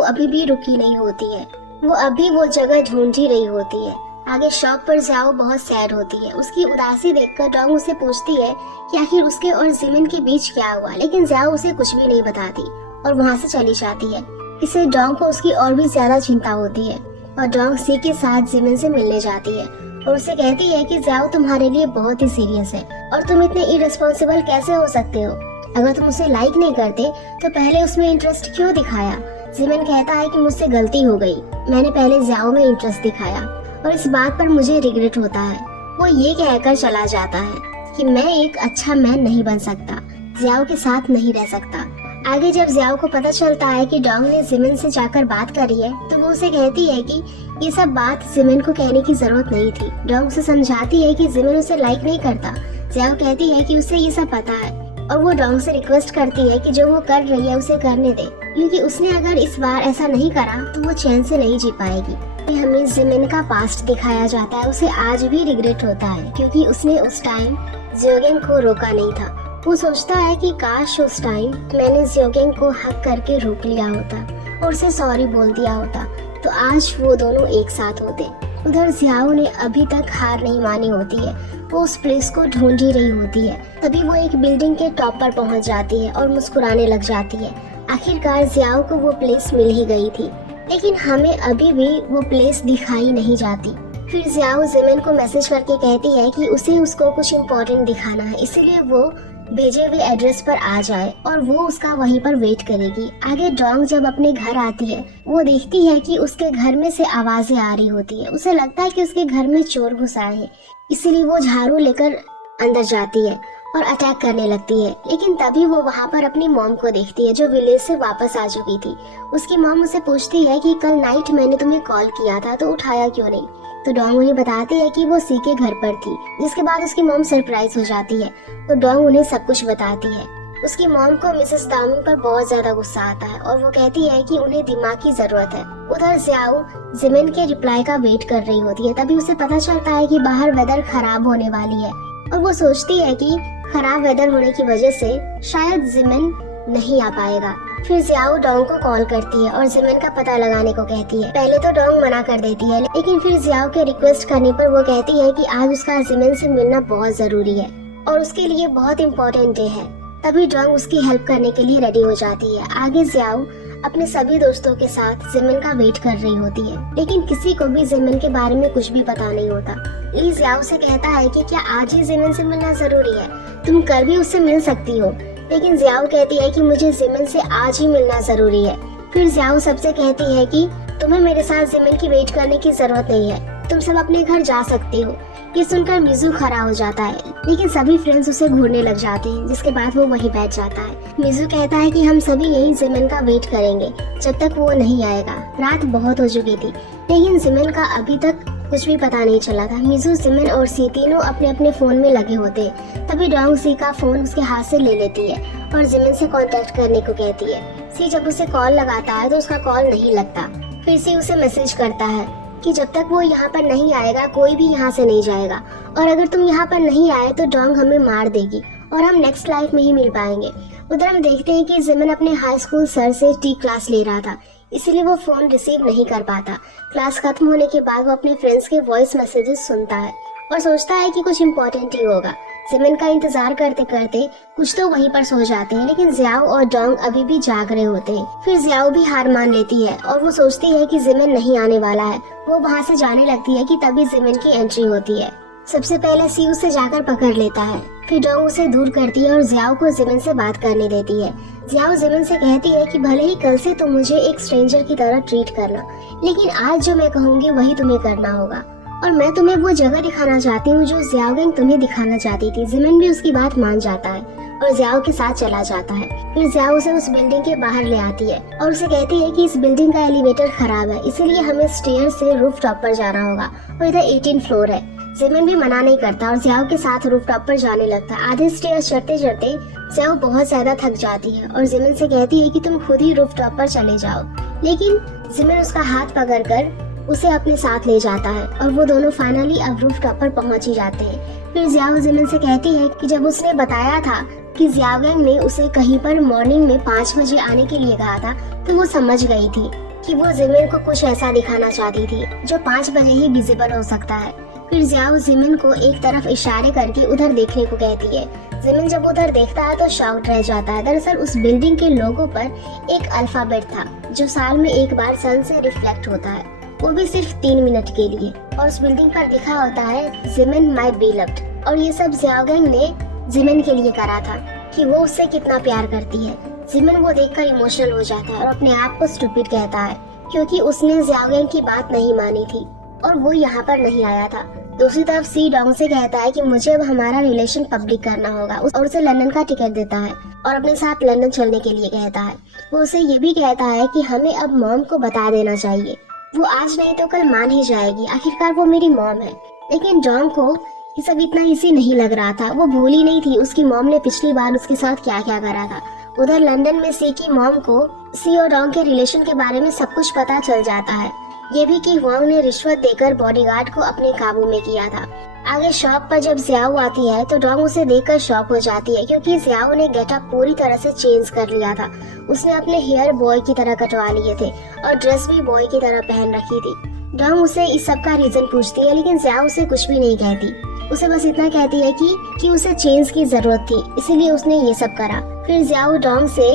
अभी भी रुकी नहीं होती है। वो अभी वो जगह ढूंढ ही रही होती है। आगे शॉप पर ज़ियाओ बहुत सैड होती है। उसकी उदासी देखकर डोंग उसे पूछती है कि आखिर उसके और जिमिन के बीच क्या हुआ, लेकिन ज़ियाओ उसे कुछ भी नहीं बताती और वहाँ से चली जाती है। इससे डोंग को उसकी और भी ज्यादा चिंता होती है और डोंग सी के साथ जिमिन से मिलने जाती है और उसे कहती है कि ज़ियाओ तुम्हारे लिए बहुत ही सीरियस है और तुम इतने इररिस्पॉन्सिबल कैसे हो सकते हो। अगर तुम उसे लाइक नहीं करते तो पहले उसमें इंटरेस्ट क्यों दिखाया। जिमिन कहता है कि मुझसे गलती हो गई, मैंने पहले ज़ियाओ में इंटरेस्ट दिखाया और इस बात पर मुझे रिग्रेट होता है। वो ये कहकर चला जाता है कि मैं एक अच्छा मैन नहीं बन सकता, ज़ियाओ के साथ नहीं रह सकता। आगे जब ज़ियाओ को पता चलता है कि डोंग ने जिमिन से जाकर बात करी है तो वो उसे कहती है कि ये सब बात जिमिन को कहने की जरूरत नहीं थी। डोंग उसे समझाती है कि जिमिन उसे लाइक नहीं करता। ज़ियाओ कहती है कि उसे ये सब पता है और वो डोंग से रिक्वेस्ट करती है कि जो वो कर रही है उसे करने दे, क्योंकि उसने अगर इस बार ऐसा नहीं करा तो वो चैन से नहीं जी पाएगी। हमें जिमिन का पास्ट दिखाया जाता है। उसे आज भी रिग्रेट होता है क्योंकि उसने उस टाइम ज़ियोगेंग को रोका नहीं था। वो सोचता है कि काश उस टाइम मैंने ज़ियोगेंग को हक करके रोक लिया होता और उसे सॉरी बोल दिया होता तो आज वो दोनों एक साथ होते। उधर ज़ियाओ ने अभी तक हार नहीं मानी होती है। वो उस प्लेस को ढूंढ ही रही होती है। तभी वो एक बिल्डिंग के टॉप पर पहुंच जाती है और मुस्कुराने लग जाती है। आखिरकार ज़ियाओ को वो प्लेस मिल ही गई थी, लेकिन हमें अभी भी वो प्लेस दिखाई नहीं जाती। फिर ज़ियाओ जिमिन को मैसेज करके कहती है कि उसे उसको कुछ इम्पोर्टेंट दिखाना है, इसलिए वो भेजे हुए एड्रेस पर आ जाए और वो उसका वहीं पर वेट करेगी। आगे डोंग जब अपने घर आती है वो देखती है कि उसके घर में से आवाजें आ रही होती है। उसे लगता है कि उसके घर में चोर घुस आए हैं, इसीलिए वो झाड़ू लेकर अंदर जाती है और अटैक करने लगती है। लेकिन तभी वो वहाँ पर अपनी मॉम को देखती है जो विलेज से वापस आ चुकी थी। उसकी मॉम उसे पूछती है कि कल नाइट मैंने तुम्हें कॉल किया था तो उठाया क्यों नहीं। तो डोंग उन्हें बताती है कि वो सी के घर पर थी, जिसके बाद उसकी मॉम सरप्राइज हो जाती है। तो डोंग उन्हें सब कुछ बताती है। उसकी मॉम को मिसेस दामिन पर बहुत ज्यादा गुस्सा आता है और वो कहती है कि उन्हें दिमाग की जरूरत है। उधर ज़ियाओ जिमिन के रिप्लाई का वेट कर रही होती है। तभी उसे पता चलता है कि बाहर वेदर खराब होने वाली है और वो सोचती है कि खराब वेदर होने की वजह से शायद जिमिन नहीं आ पाएगा। फिर ज़ियाओ डोंग को कॉल करती है और जिमिन का पता लगाने को कहती है। पहले तो डोंग मना कर देती है, लेकिन फिर ज़ियाओ के रिक्वेस्ट करने पर वो कहती है कि आज उसका जिमिन से मिलना बहुत जरूरी है और उसके लिए बहुत इम्पोर्टेंट डे है। तभी डोंग उसकी हेल्प करने के लिए रेडी हो जाती है। आगे ज़ियाओ अपने सभी दोस्तों के साथ जिमिन का वेट कर रही होती है, लेकिन किसी को भी जिमिन के बारे में कुछ भी पता नहीं होता। ली ज़ियाओ से कहता है कि क्या आज ही जिमिन से मिलना जरूरी है, तुम कल भी उससे मिल सकती हो। लेकिन ज़ियाओ कहती है कि मुझे जिमिन से आज ही मिलना जरूरी है। फिर ज़ियाओ सबसे कहती है कि तुम्हें मेरे साथ जिमिन की वेट करने की जरूरत नहीं है, तुम सब अपने घर जा सकते हो। ये सुनकर मिजू खड़ा हो जाता है, लेकिन सभी फ्रेंड्स उसे घूरने लग जाते हैं, जिसके बाद वो वहीं बैठ जाता है। मिजू कहता है कि हम सभी यहीं जिमिन का वेट करेंगे जब तक वो नहीं आएगा। रात बहुत हो चुकी थी, लेकिन जिमिन का अभी तक कुछ भी पता नहीं चला था। मिजू, जिमिन और सी तीनों अपने अपने फोन में लगे होते हैं। तभी डोंग सी का फोन उसके हाथ से ले लेती है और जिमिन से कांटेक्ट करने को कहती है। सी जब उसे कॉल लगाता है तो उसका कॉल नहीं लगता। फिर सी उसे मैसेज करता है कि जब तक वो यहाँ पर नहीं आएगा कोई भी यहाँ से नहीं जाएगा, और अगर तुम यहाँ पर नहीं आए तो डोंग हमें मार देगी और हम नेक्स्ट लाइफ में ही मिल पाएंगे। उधर हम देखते हैं कि जिमिन अपने हाई स्कूल सर से टी क्लास ले रहा था, इसीलिए वो फोन रिसीव नहीं कर पाता। क्लास खत्म होने के बाद वो अपने फ्रेंड्स के वॉइस मैसेजेस सुनता है और सोचता है कि कुछ इम्पोर्टेंट ही होगा। जिमिन का इंतजार करते करते कुछ तो वहीं पर सो जाते हैं, लेकिन ज़ियाओ और डोंग अभी भी जाग रहे होते हैं। फिर ज़ियाओ भी हार मान लेती है और वो सोचती है कि जिमिन नहीं आने वाला है। वो वहाँ से जाने लगती है कि तभी जिमिन की एंट्री होती है। सबसे पहले सी उसे जाकर पकड़ लेता है, फिर डोंग उसे दूर करती है और ज़ियाओ को जिमिन से बात करने देती है। ज़ियाओ जिमिन से कहती है कि भले ही कल से तुम मुझे एक स्ट्रेंजर की तरह ट्रीट करना, लेकिन आज जो मैं कहूँगी वही तुम्हें करना होगा। और मैं तुम्हें वो जगह दिखाना चाहती हूँ जो ज़ियाओगेंग तुम्हें दिखाना चाहती थी। जिमिन भी उसकी बात मान जाता है और ज़ियाओ के साथ चला जाता है। फिर ज़ियाओ उसे उस बिल्डिंग के बाहर ले आती है और उसे कहती है कि इस बिल्डिंग का एलिवेटर खराब है, इसीलिए हमें स्टेयर से रूफ टॉप पर जाना होगा और इधर 18 फ्लोर है। जिमिन भी मना नहीं करता और ज़ियाओ के साथ रूफ टॉप पर जाने लगता है। आधे स्टेयर चढ़ते चढ़ते ज़ियाओ बहुत ज्यादा थक जाती है और जिमिन से कहती है कि तुम खुद ही रूफ टॉप पर चले जाओ, लेकिन जिमिन उसका हाथ पकड़कर उसे अपने साथ ले जाता है और वो दोनों फाइनली अब रूफ टॉप पर पहुंच ही जाते हैं। फिर ज़ियाओ जिमिन से कहती है कि जब उसने बताया था कि ज़ियाओगेंग ने उसे कहीं पर मॉर्निंग में 5 बजे आने के लिए कहा था, तो वो समझ गई थी कि वो जिमिन को कुछ ऐसा दिखाना चाहती थी जो 5 बजे ही विजिबल हो सकता है। फिर ज़ियाओ जिमिन को एक तरफ इशारे करके उधर देखने को कहती है। जिमिन जब उधर देखता है तो शॉक्ड रह जाता है। दरअसल उस बिल्डिंग के लोगो पर एक अल्फाबेट था जो साल में एक बार सन से रिफ्लेक्ट होता है, वो भी सिर्फ 3 मिनट के लिए, और उस बिल्डिंग पर लिखा होता है जिमिन माय बीलव्ड। और ये सब ज़ियाओगेंग ने जिमिन के लिए करा था कि वो उससे कितना प्यार करती है। जिमिन वो देखकर इमोशनल हो जाता है और अपने आप को स्टूपिड कहता है क्योंकि उसने ज़ियाओगेंग की बात नहीं मानी थी और वो यहाँ पर नहीं आया था। दूसरी तरफ सी डोंग से कहता है कि मुझे अब हमारा रिलेशन पब्लिक करना होगा और उसे लंदन का टिकट देता है और अपने साथ लंदन चलने के लिए कहता है। वो उसे ये भी कहता है कि हमें अब मॉम को बता देना चाहिए, वो आज नहीं तो कल मान ही जाएगी, आखिरकार वो मेरी मॉम है। लेकिन डोंग को ये सब इतना इजी नहीं लग रहा था। वो भूल ही नहीं थी उसकी मॉम ने पिछली बार उसके साथ क्या क्या करा था। उधर लंदन में सी की मॉम को सी और डोंग के रिलेशन के बारे में सब कुछ पता चल जाता है, ये भी कि हुआंग ने रिश्वत देकर बॉडीगार्ड को अपने काबू में किया था। आगे शॉप पर जब ज़ियाओ आती है तो डोंग उसे देखकर शॉक हो जाती है क्योंकि ज़ियाओ ने गेटअप पूरी तरह से चेंज कर लिया था। उसने अपने हेयर बॉय की तरह कटवा लिए थे और ड्रेस भी बॉय की तरह पहन रखी थी। डोंग उसे इस सब का रीजन पूछती है लेकिन ज़ियाओ उसे कुछ भी नहीं कहती। उसे बस इतना कहती है कि उसे चेंज की जरूरत थी, इसीलिए उसने ये सब करा। फिर ज़ियाओ डोंग से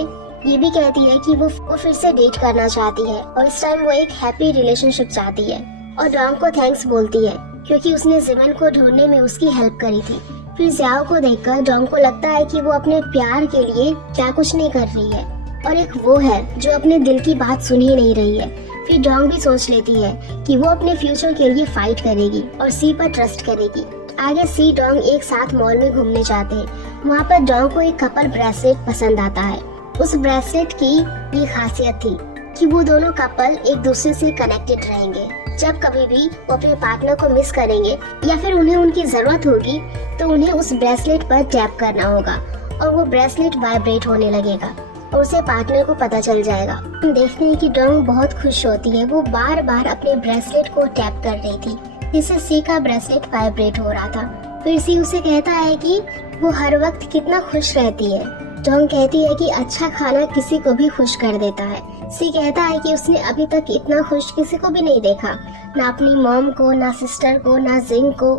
ये भी कहती है कि वो फिर से डेट करना चाहती है और इस टाइम वो एक हैप्पी रिलेशनशिप चाहती है और डोंग को थैंक्स बोलती है क्योंकि उसने जिमिन को ढूंढने में उसकी हेल्प करी थी। फिर ज़ियाओ को देखकर डोंग को लगता है कि वो अपने प्यार के लिए क्या कुछ नहीं कर रही है और एक वो है जो अपने दिल की बात सुन ही नहीं रही है। फिर डोंग भी सोच लेती है कि वो अपने फ्यूचर के लिए फाइट करेगी और सी पर ट्रस्ट करेगी। आगे सी डोंग एक साथ मॉल में घूमने जाते हैं। वहाँ पर डोंग को एक कपल ब्रेसलेट पसंद आता है। उस ब्रेसलेट की ये खासियत थी कि वो दोनों कपल एक दूसरे से कनेक्टेड रहेंगे। जब कभी भी वो अपने पार्टनर को मिस करेंगे या फिर उन्हें उनकी जरूरत होगी तो उन्हें उस ब्रेसलेट पर टैप करना होगा और वो ब्रेसलेट वाइब्रेट होने लगेगा और उसे पार्टनर को पता चल जाएगा। हम देखते हैं कि डोंग बहुत खुश होती है। वो बार बार अपने ब्रेसलेट को टैप कर रही थी जिससे सी का ब्रेसलेट वाइब्रेट हो रहा था। फिर सी उसे कहता है कि वो हर वक्त कितना खुश रहती है। डोंग कहती है कि अच्छा खाना किसी को भी खुश कर देता है। सी कहता है कि उसने अभी तक इतना खुश किसी को भी नहीं देखा, ना अपनी मॉम को, ना सिस्टर को, ना जिंग को।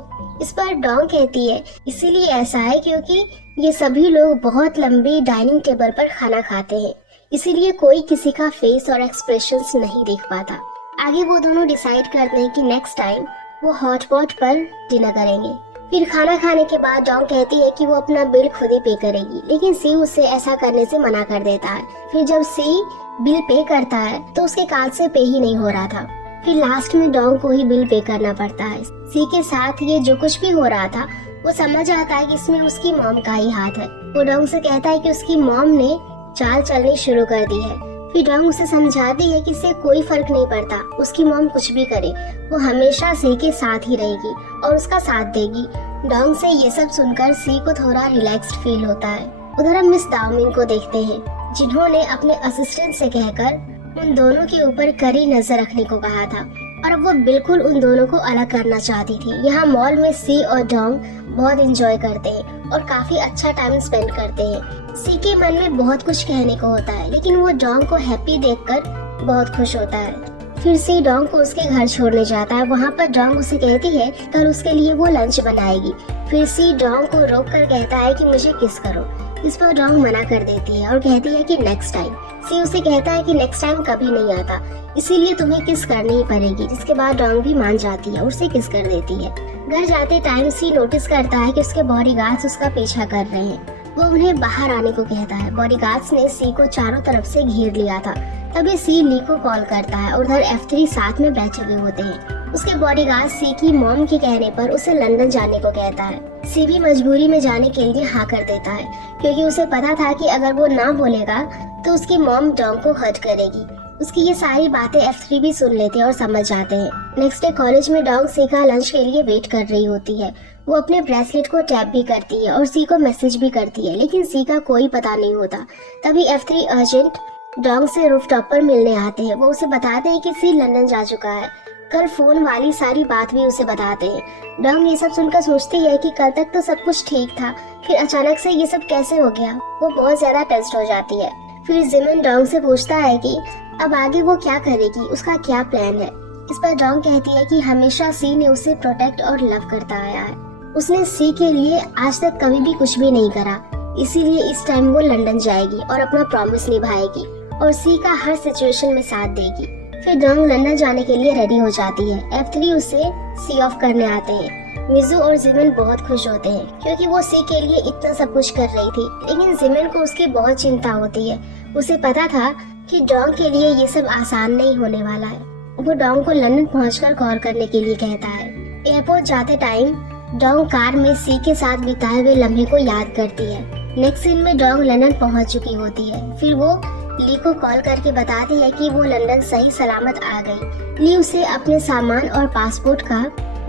इस पर डोंग कहती है इसीलिए ऐसा है क्योंकि ये सभी लोग बहुत लंबी डाइनिंग टेबल पर खाना खाते हैं, इसीलिए कोई किसी का फेस और एक्सप्रेशंस नहीं देख पाता। आगे वो दोनों डिसाइड करते हैं कि नेक्स्ट टाइम वो हॉटपॉट पर डिनर करेंगे। फिर खाना खाने के बाद डोंग कहती है कि वो अपना बिल खुद ही पे करेगी, लेकिन सी उसे ऐसा करने से मना कर देता है। फिर जब सी बिल पे करता है तो उसके कार्ड से पे ही नहीं हो रहा था। फिर लास्ट में डोंग को ही बिल पे करना पड़ता है। सी के साथ ये जो कुछ भी हो रहा था वो समझ आता है कि इसमें उसकी मॉम का ही हाथ है। वो डोंग से कहता है कि उसकी मॉम ने चाल चलनी शुरू कर दी है। फिर डोंग उसे समझाती है कि इससे कोई फर्क नहीं पड़ता, उसकी मॉम कुछ भी करे, वो हमेशा सी के साथ ही रहेगी और उसका साथ देगी। डोंग से ये सब सुनकर सी को थोड़ा रिलैक्स्ड फील होता है। उधर हम मिस दाओमिंग को देखते हैं जिन्होंने अपने असिस्टेंट से कहकर उन दोनों के ऊपर कड़ी नजर रखने को कहा था और अब वो बिल्कुल उन दोनों को अलग करना चाहती थी। यहाँ मॉल में सी और डोंग बहुत एंजॉय करते हैं और काफी अच्छा टाइम स्पेंड करते हैं। सी के मन में बहुत कुछ कहने को होता है लेकिन वो डोंग को हैप्पी देखकर बहुत खुश होता है। फिर सी डोंग को उसके घर छोड़ने जाता है। वहाँ पर डोंग उसे कहती है कल उसके लिए वो लंच बनाएगी। फिर सी डोंग को रोक कर कहता है कि मुझे किस करो। इस पर डोंग मना कर देती है और कहती है कि नेक्स्ट टाइम। सी उसे कहता है कि नेक्स्ट टाइम कभी नहीं आता, इसीलिए तुम्हें किस करनी ही पड़ेगी। जिसके बाद डोंग भी मान जाती है और उसे किस कर देती है। घर जाते टाइम सी नोटिस करता है कि उसके बॉडीगार्ड्स उसका पीछा कर रहे हैं। वो उन्हें बाहर आने को कहता है। बॉडीगार्ड्स ने सी को चारों तरफ से घेर लिया था। तभी सी ली को कॉल करता है और उधर F3 साथ में बैठे हुए होते हैं। उसके बॉडीगार्ड सी की मॉम के कहने पर उसे लंदन जाने को कहता है। सी भी मजबूरी में जाने के लिए हाँ कर देता है, क्योंकि उसे पता था कि अगर वो ना बोलेगा तो उसकी मॉम डॉन्ग को हर्ट करेगी। उसकी ये सारी बातें F3 भी सुन लेते हैं और समझ जाते हैं। नेक्स्ट डे कॉलेज में डॉन्ग सी का लंच के लिए वेट कर रही होती है। वो अपने ब्रेसलेट को टैप भी करती है और सी को मैसेज भी करती है, लेकिन सी का कोई पता नहीं होता। तभी F3 अर्जेंट डॉन्ग से रूफटॉप पर मिलने आते हैं। वो उसे बताते हैं कि सी लंदन जा चुका है। कल फोन वाली सारी बात भी उसे बताते हैं। डॉन्ग ये सब सुनकर सोचती है कि कल तक तो सब कुछ ठीक था, फिर अचानक से ये सब कैसे हो गया। वो बहुत ज्यादा टेंस्ड हो जाती है। फिर जिमिन डॉन्ग से पूछता है कि अब आगे वो क्या करेगी, उसका क्या प्लान है। इस पर डॉन्ग कहती है कि हमेशा सी ने उसे प्रोटेक्ट और लव करता आया है। उसने सी के लिए आज तक कभी भी कुछ भी नहीं करा, इसीलिए इस टाइम वो लंदन जाएगी और अपना प्रॉमिस निभाएगी और सी का हर सिचुएशन में साथ देगी। फिर डॉन्ग लंदन जाने के लिए रेडी हो जाती है। F3 उसे सी ऑफ करने आते हैं। मिजू और जिमिन बहुत खुश होते हैं क्योंकि वो सी के लिए इतना सब कुछ कर रही थी, लेकिन जिमिन को उसकी बहुत चिंता होती है। उसे पता था कि डॉन्ग के लिए ये सब आसान नहीं होने वाला है। वो डॉन्ग को लंदन पहुंचकर कॉल करने के लिए कहता है। एयरपोर्ट जाते टाइम डॉन्ग कार में सी के साथ बिताए हुए लम्हे को याद करती है। नेक्स्ट सीन में डॉन्ग लंदन पहुंच चुकी होती है। फिर वो ली को कॉल करके बताती है कि वो लंदन सही सलामत आ गई। ली उसे अपने सामान और पासपोर्ट का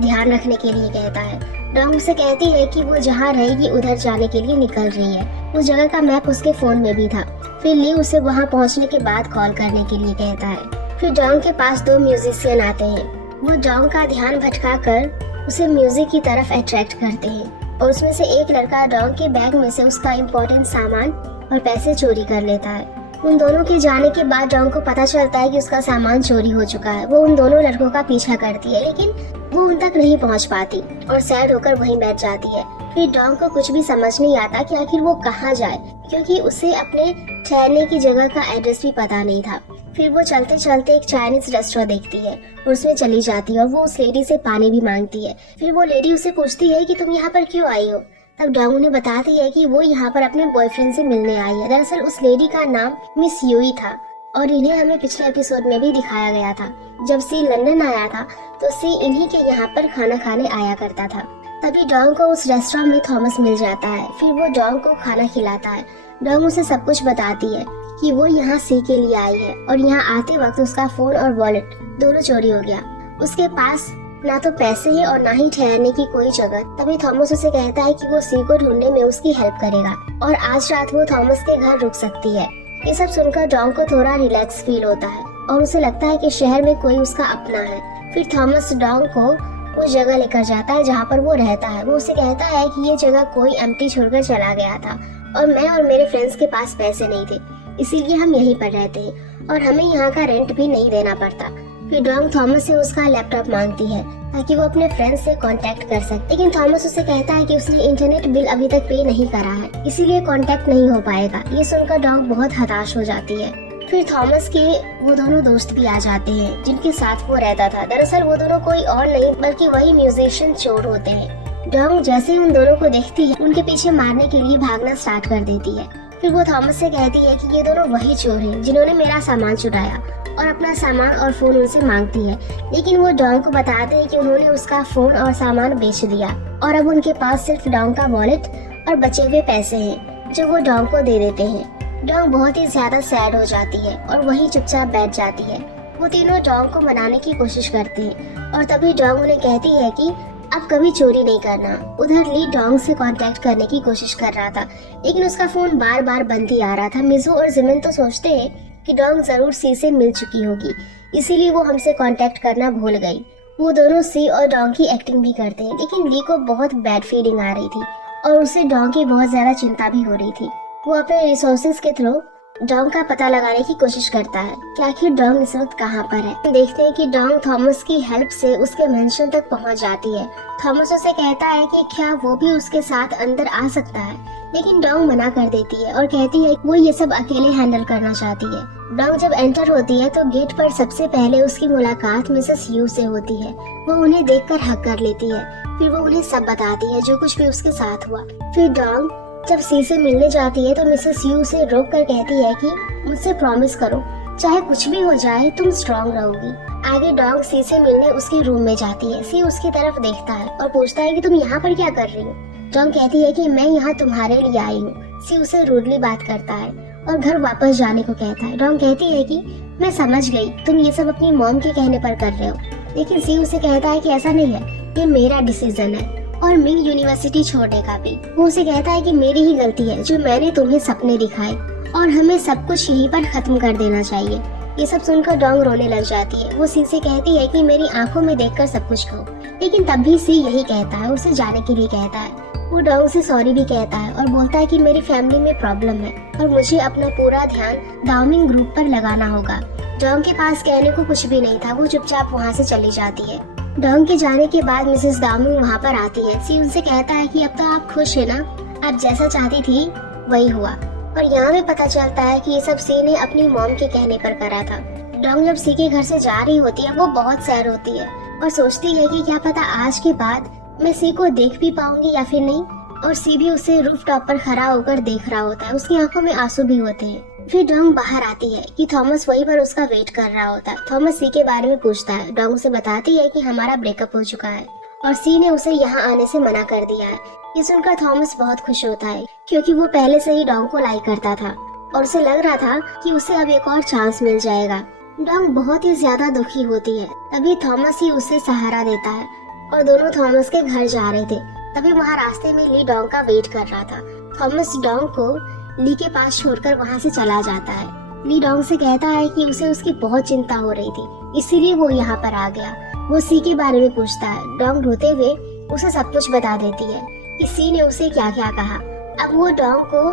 ध्यान रखने के लिए कहता है। डॉन्ग उसे कहती है कि वो जहाँ रहेगी उधर जाने के लिए निकल रही है। उस जगह का मैप उसके फोन में भी था। फिर ली उसे वहाँ पहुँचने के बाद कॉल करने के लिए कहता है। फिर डॉन्ग के पास 2 म्यूजिशियन आते हैं। वो डॉन्ग का ध्यान भटकाकर उसे म्यूजिक की तरफ अट्रैक्ट करते हैं और उसमें से एक लड़का डॉन्ग के बैग में से उसका इम्पोर्टेंट सामान और पैसे चोरी कर लेता है। उन दोनों के जाने के बाद डॉन्ग को पता चलता है कि उसका सामान चोरी हो चुका है। वो उन दोनों लड़कों का पीछा करती है, लेकिन वो उन तक नहीं पहुंच पाती और सैड होकर वहीं बैठ जाती है। फिर डॉन्ग को कुछ भी समझ नहीं आता कि आखिर वो कहाँ जाए, क्योंकि उसे अपने ठहरने की जगह का एड्रेस भी पता नहीं था। फिर वो चलते चलते एक चाइनीज रेस्टोरेंट देखती है और उसमें चली जाती है और वो उस लेडी से पानी भी मांगती है। फिर वो लेडी उसे पूछती है कि तुम यहाँ पर क्यों आई हो। तब डॉन्ग उन्हें बताती है कि वो यहाँ पर अपने बॉयफ्रेंड से मिलने आई है। दरअसल उस लेडी का नाम मिस यूई था और इन्हें हमें पिछले एपिसोड में भी दिखाया गया था। जब सी लंदन आया था तो सी इन्हीं के यहाँ पर खाना खाने आया करता था। तभी डॉन्ग को उस रेस्टोरेंट में थॉमस मिल जाता है। फिर वो डॉन्ग को खाना खिलाता है। डॉन्ग उसे सब कुछ बताती है कि वो यहाँ सी के लिए आई है और यहाँ आते वक्त उसका फोन और वॉलेट दोनों चोरी हो गया। उसके पास ना तो पैसे हैं और ना ही ठहरने की कोई जगह। तभी थॉमस उसे कहता है कि वो सी को ढूंढने में उसकी हेल्प करेगा और आज रात वो थॉमस के घर रुक सकती है। ये सब सुनकर डॉन्ग को थोड़ा रिलैक्स फील होता है और उसे लगता है कि शहर में कोई उसका अपना है। फिर थॉमस डॉन्ग को उस जगह लेकर जाता है जहाँ पर वो रहता है। वो उसे कहता है कि ये जगह कोई एम्प्टी छोड़कर चला गया था और मैं और मेरे फ्रेंड्स के पास पैसे नहीं थे, इसीलिए हम यहीं पर रहते हैं और हमें यहाँ का रेंट भी नहीं देना पड़ता। फिर डॉन्ग थॉमस से उसका लैपटॉप मांगती है ताकि वो अपने फ्रेंड्स से कांटेक्ट कर सके, लेकिन थॉमस उसे कहता है कि उसने इंटरनेट बिल अभी तक पे नहीं करा है, इसीलिए कांटेक्ट नहीं हो पाएगा। ये सुनकर डॉन्ग बहुत हताश हो जाती है। फिर थॉमस के वो दोनों दोस्त भी आ जाते हैं जिनके साथ वो रहता था। दरअसल वो दोनों कोई और नहीं बल्कि वही म्यूजिशियन चोर होते हैं। डॉन्ग जैसे ही उन दोनों को देखती है उनके पीछे मारने के लिए भागना स्टार्ट कर देती है। फिर वो थॉमस से कहती है कि ये दोनों वही चोर हैं जिन्होंने मेरा सामान चुराया और अपना सामान और फोन उनसे मांगती है, लेकिन वो डॉन्ग को बताते हैं कि उन्होंने उसका फोन और सामान बेच दिया और अब उनके पास सिर्फ डॉन्ग का वॉलेट और बचे हुए पैसे हैं जो वो डॉन्ग को दे देते हैं। डॉन्ग बहुत ही ज्यादा सैड हो जाती है और वहीं चुपचाप बैठ जाती है। वो तीनों डॉन्ग को मनाने की कोशिश करते हैं और तभी डॉन्ग उन्हें कहती है कि अब कभी चोरी नहीं करना। उधर ली डॉन्ग से कांटेक्ट करने की कोशिश कर रहा था, लेकिन उसका फोन बार बार बंद ही आ रहा था। मिजू और जिमिन तो सोचते हैं कि डॉन्ग जरूर सी से मिल चुकी होगी, इसीलिए वो हमसे कांटेक्ट करना भूल गई। वो दोनों सी और डॉन्ग की एक्टिंग भी करते हैं, लेकिन ली को बहुत बैड फीलिंग आ रही थी और उसे डॉन्ग की बहुत ज्यादा चिंता भी हो रही थी। वो अपने रिसोर्सेज के थ्रू डॉन्ग का पता लगाने की कोशिश करता है कि आखिर डॉन्ग इस वक्त कहाँ पर है। देखते हैं कि डॉन्ग थॉमस की हेल्प से उसके मेंशन तक पहुँच जाती है। थॉमस उसे कहता है कि क्या वो भी उसके साथ अंदर आ सकता है, लेकिन डॉन्ग मना कर देती है और कहती है वो ये सब अकेले हैंडल करना चाहती है। डॉन्ग जब एंटर होती है तो गेट पर सबसे पहले उसकी मुलाकात मिसेस यू से होती है। वो उन्हें देखकर हक कर लेती है। फिर वो उन्हें सब बताती है जो कुछ भी उसके साथ हुआ। फिर डॉन्ग जब सी से मिलने जाती है तो मिसेस यू से रोक कर कहती है कि मुझसे प्रॉमिस करो चाहे कुछ भी हो जाए तुम स्ट्रांग रहोगी। आगे डोंग सी से मिलने उसके रूम में जाती है। सी उसकी तरफ देखता है और पूछता है कि तुम यहाँ पर क्या कर रही हो। डोंग कहती है कि मैं यहाँ तुम्हारे लिए आई हूँ। सी उसे रूडली बात करता है और घर वापस जाने को कहता है। डोंग कहती है कि मैं समझ गई, तुम ये सब अपनी मॉम के कहने पर कर रहे हो। लेकिन सी उसे कहता है कि ऐसा नहीं है, ये मेरा डिसीजन है और मिंग यूनिवर्सिटी छोड़ने का भी। वो उसे कहता है कि मेरी ही गलती है जो मैंने तुम्हें सपने दिखाए और हमें सब कुछ यहीं पर खत्म कर देना चाहिए। ये सब सुनकर डोंग रोने लग जाती है। वो सी से कहती है कि मेरी आंखों में देखकर सब कुछ कहो, लेकिन तब भी सी यही कहता है, उसे जाने के लिए कहता है। वो डोंग से सॉरी भी कहता है और बोलता है कि मेरी फैमिली में प्रॉब्लम है और मुझे अपना पूरा ध्यान दाओमिंग ग्रुप पर लगाना होगा। डोंग के पास कहने को कुछ भी नहीं था। वो चुपचाप वहाँ से चली जाती है। डोंग के जाने के बाद मिसेस दाओमिंग वहाँ पर आती है। सी उनसे कहता है कि अब तो आप खुश है ना, आप जैसा चाहती थी वही हुआ। और यहाँ भी पता चलता है कि ये सब सी ने अपनी मॉम के कहने पर करा था। डोंग जब सी के घर से जा रही होती है वो बहुत सैड होती है और सोचती है कि क्या पता आज के बाद मैं सी को देख भी पाऊंगी या फिर नहीं। और सी भी उसे रूफ टॉप पर खड़ा होकर देख रहा होता है, उसकी आंखों में आंसू भी होते हैं। फिर डोंग बाहर आती है कि थॉमस वहीं पर उसका वेट कर रहा होता है। थॉमस सी के बारे में पूछता है। डोंग उसे बताती है कि हमारा ब्रेकअप हो चुका है और सी ने उसे यहाँ आने से मना कर दिया है। ये सुनकर थॉमस बहुत खुश होता है क्योंकि वो पहले से ही डोंग को लाइक करता था और उसे लग रहा था कि उसे अब एक और चांस मिल जाएगा। डोंग बहुत ही ज्यादा दुखी होती है। तभी थॉमस ही उसे सहारा देता है और दोनों थॉमस के घर जा रहे थे। तभी वहाँ रास्ते में ली डोंग का वेट कर रहा था। थॉमस डोंग को ली के पास छोड़कर वहाँ से चला जाता है। ली डोंग से कहता है कि उसे उसकी बहुत चिंता हो रही थी, इसीलिए वो यहाँ पर आ गया। वो सी के बारे में पूछता है। डोंग रोते हुए उसे सब कुछ बता देती है कि सी ने उसे क्या क्या कहा। अब वो डोंग को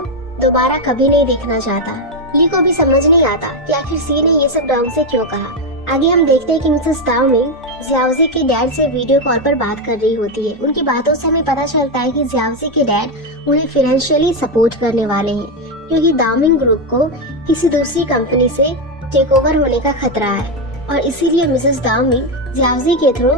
दोबारा कभी नहीं देखना चाहता। ली को भी समझ नहीं आता कि आखिर सी ने ये सब डोंग से क्यों कहा। आगे हम देखते हैं कि मिसेस दाओमिंग जियाओजी के डैड से वीडियो कॉल पर बात कर रही होती है। उनकी बातों से हमें पता चलता है कि जियाओजी के डैड उन्हें फाइनेंशियली सपोर्ट करने वाले हैं क्योंकि दाओमिंग ग्रुप को किसी दूसरी कंपनी से टेक ओवर होने का खतरा है और इसीलिए मिसेस दाओमिंग जियाओजी के थ्रू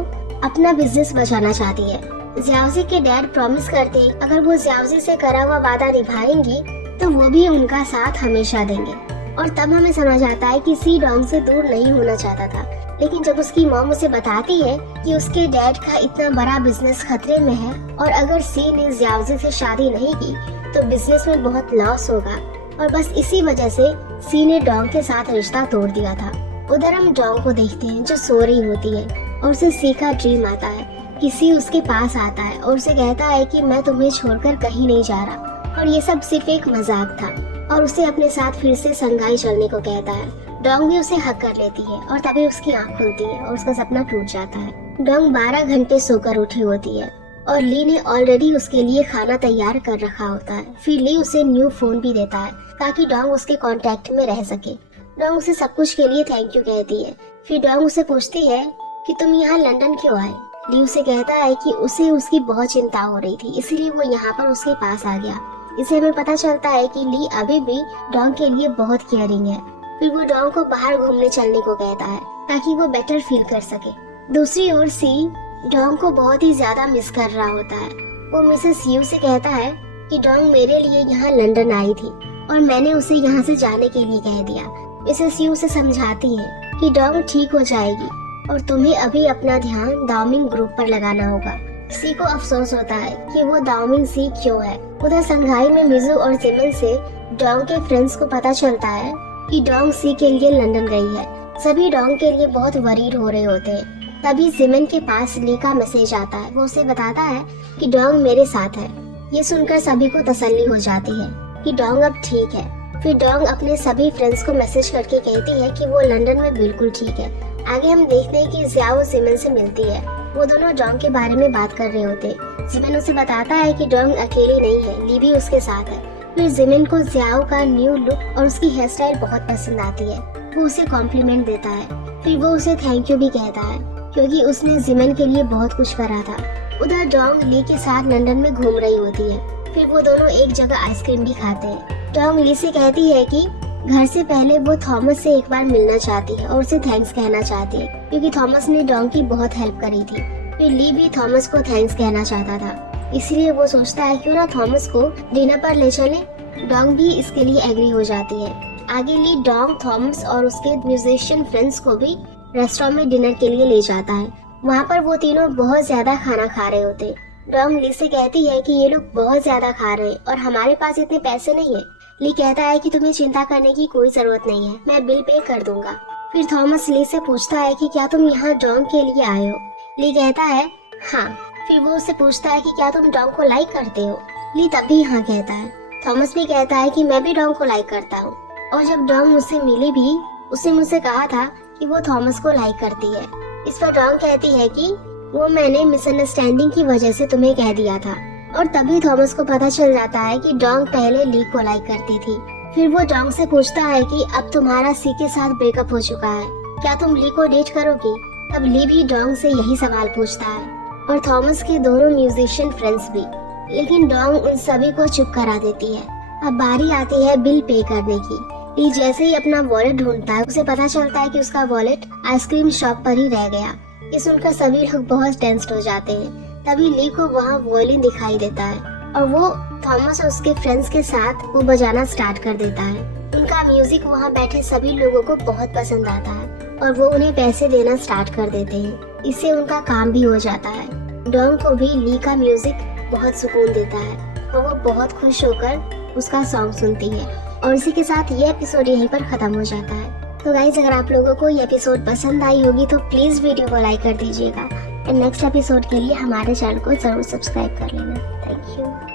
अपना बिजनेस बचाना चाहती है। जियाओजी के डैड प्रॉमिस करते हैं अगर वो जियाओजी से करा हुआ वादा निभाएंगी तो वो भी उनका साथ हमेशा देंगे। और तब हमें समझ आता है कि सी डोंग से दूर नहीं होना चाहता था, लेकिन जब उसकी मॉम उसे बताती है कि उसके डैड का इतना बड़ा बिजनेस खतरे में है और अगर सी ने जियाओजी से शादी नहीं की तो बिजनेस में बहुत लॉस होगा और बस इसी वजह से सी ने डोंग के साथ रिश्ता तोड़ दिया था। उधर हम डोंग को देखते हैं जो सो रही होती है और उसे सी का ड्रीम आता है कि सी उसके पास आता है और उसे कहता है कि मैं तुम्हें छोड़कर कहीं नहीं जा रहा और ये सब सिर्फ एक मजाक था और उसे अपने साथ फिर से संघाई चलने को कहता है। डोंग भी उसे हक कर लेती है और तभी उसकी आंख खुलती है और उसका सपना टूट जाता है। डोंग 12 घंटे सोकर उठी होती है और ली ने ऑलरेडी उसके लिए खाना तैयार कर रखा होता है। फिर ली उसे न्यू फोन भी देता है ताकि डोंग उसके कांटेक्ट में रह सके। डोंग उसे सब कुछ के लिए थैंक यू कहती है। फिर डोंग उसे पूछती है कि तुम यहाँ लंदन क्यों आए। ली उसे कहता है कि उसे उसकी बहुत चिंता हो रही थी इसलिए वो यहाँ पर उसके पास आ गया। इसे हमें पता चलता है कि ली अभी भी डोंग के लिए बहुत केयरिंग है। फिर वो डोंग को बाहर घूमने चलने को कहता है ताकि वो बेटर फील कर सके। दूसरी ओर सी डोंग को बहुत ही ज्यादा मिस कर रहा होता है। वो मिसेस यू से कहता है कि डोंग मेरे लिए यहाँ लंदन आई थी और मैंने उसे यहाँ से जाने के लिए कह दिया। मिसेस यू से समझाती है कि डोंग ठीक हो जाएगी और तुम्हें अभी अपना ध्यान दाओमिंग ग्रुप पर लगाना होगा। सी को अफसोस होता है कि वो दाओमिंग सी क्यों है। उधर संघाई में मिजू और जिमिन से डोंग के फ्रेंड्स को पता चलता है कि डोंग सी के लिए लंदन गई है। सभी डोंग के लिए बहुत वरीड हो रहे होते हैं। तभी जिमिन के पास ली का मैसेज आता है। वो उसे बताता है कि डोंग मेरे साथ है। ये सुनकर सभी को तसल्ली हो जाती है कि डोंग अब ठीक है। फिर डोंग अपने सभी फ्रेंड्स को मैसेज करके कहती है कि वो लंदन में बिल्कुल ठीक है। आगे हम देखते हैं कि जियाओ जिमिन से मिलती है। वो दोनों डोंग के बारे में बात कर रहे होते। जिमिन उसे बताता है कि डोंग अकेली नहीं है, ली भी उसके साथ है। फिर जिमिन को जियाओ का न्यू लुक और उसकी हेयर स्टाइल बहुत पसंद आती है। वो उसे कॉम्प्लीमेंट देता है। फिर वो उसे थैंक यू भी कहता है क्योंकि उसने जिमिन के लिए बहुत कुछ करा था। उधर डोंग ली के साथ लंदन में घूम रही होती है। फिर वो दोनों एक जगह आइसक्रीम भी खाते हैं। डोंग ली से कहती है कि घर से पहले वो थॉमस से एक बार मिलना चाहती है और उसे थैंक्स कहना चाहती है क्योंकि थॉमस ने डोंग की बहुत हेल्प करी थी। फिर ली भी थॉमस को थैंक्स कहना चाहता था, इसलिए वो सोचता है क्यों ना थॉमस को डिनर पर ले चले। डोंग भी इसके लिए एग्री हो जाती है। आगे ली डोंग, थॉमस और उसके म्यूजिशियन फ्रेंड्स को भी रेस्टोरेंट में डिनर के लिए ले जाता है। वहाँ पर वो तीनों बहुत ज्यादा खाना खा रहे होते। डोंग ली से कहती है कि ये लोग बहुत ज्यादा खा रहे हैं और हमारे पास इतने पैसे नहीं है। ली कहता है कि तुम्हें चिंता करने की कोई जरूरत नहीं है, मैं बिल पे कर दूंगा। फिर थॉमस ली से पूछता है कि क्या तुम यहाँ डोंग के लिए आए हो? ली कहता है हाँ। फिर वो उससे पूछता है कि क्या तुम डोंग को लाइक करते हो? ली तब भी हाँ कहता है। थॉमस भी कहता है कि मैं भी डोंग को लाइक करता हूँ। और जब डोंग मुझसे मिली भी, उसने मुझसे कहा था कि वो थॉमस को लाइक करती है। इस पर डोंग कहती है कि वो मैंने मिसअंडरस्टैंडिंग की वजह से तुम्हें कह दिया था। और तभी थॉमस को पता चल जाता है कि डोंग पहले ली को लाइक करती थी। फिर वो डोंग से पूछता है कि अब तुम्हारा सी के साथ ब्रेकअप हो चुका है, क्या तुम ली को डेट करोगी? तब ली भी डोंग से यही सवाल पूछता है और थॉमस के दोनों म्यूजिशियन फ्रेंड्स भी। लेकिन डोंग उन सभी को चुप करा देती है। अब बारी आती है बिल पे करने की। ली जैसे ही अपना वॉलेट ढूंढता है, उसे पता चलता है कि उसका वॉलेट आइसक्रीम शॉप पर ही रह गया। ये सुनकर सभी लोग बहुत टेंस्ड हो जाते हैं। तभी ली को वहाँ वॉयलिन दिखाई देता है और वो थॉमस और उसके फ्रेंड्स के साथ वो बजाना स्टार्ट कर देता है। उनका म्यूजिक वहाँ बैठे सभी लोगों को बहुत पसंद आता है और वो उन्हें पैसे देना स्टार्ट कर देते हैं। इससे उनका काम भी हो जाता है। डोंग को भी ली का म्यूजिक बहुत सुकून देता है और वो बहुत खुश होकर उसका सॉन्ग सुनती है। और इसी के साथ ये एपिसोड यहीं पर खत्म हो जाता है। तो गाइज, अगर आप लोगों को ये एपिसोड पसंद आई होगी तो प्लीज वीडियो को लाइक कर दीजिएगा। एंड नेक्स्ट एपिसोड के लिए हमारे चैनल को जरूर सब्सक्राइब कर लेना। Thank you.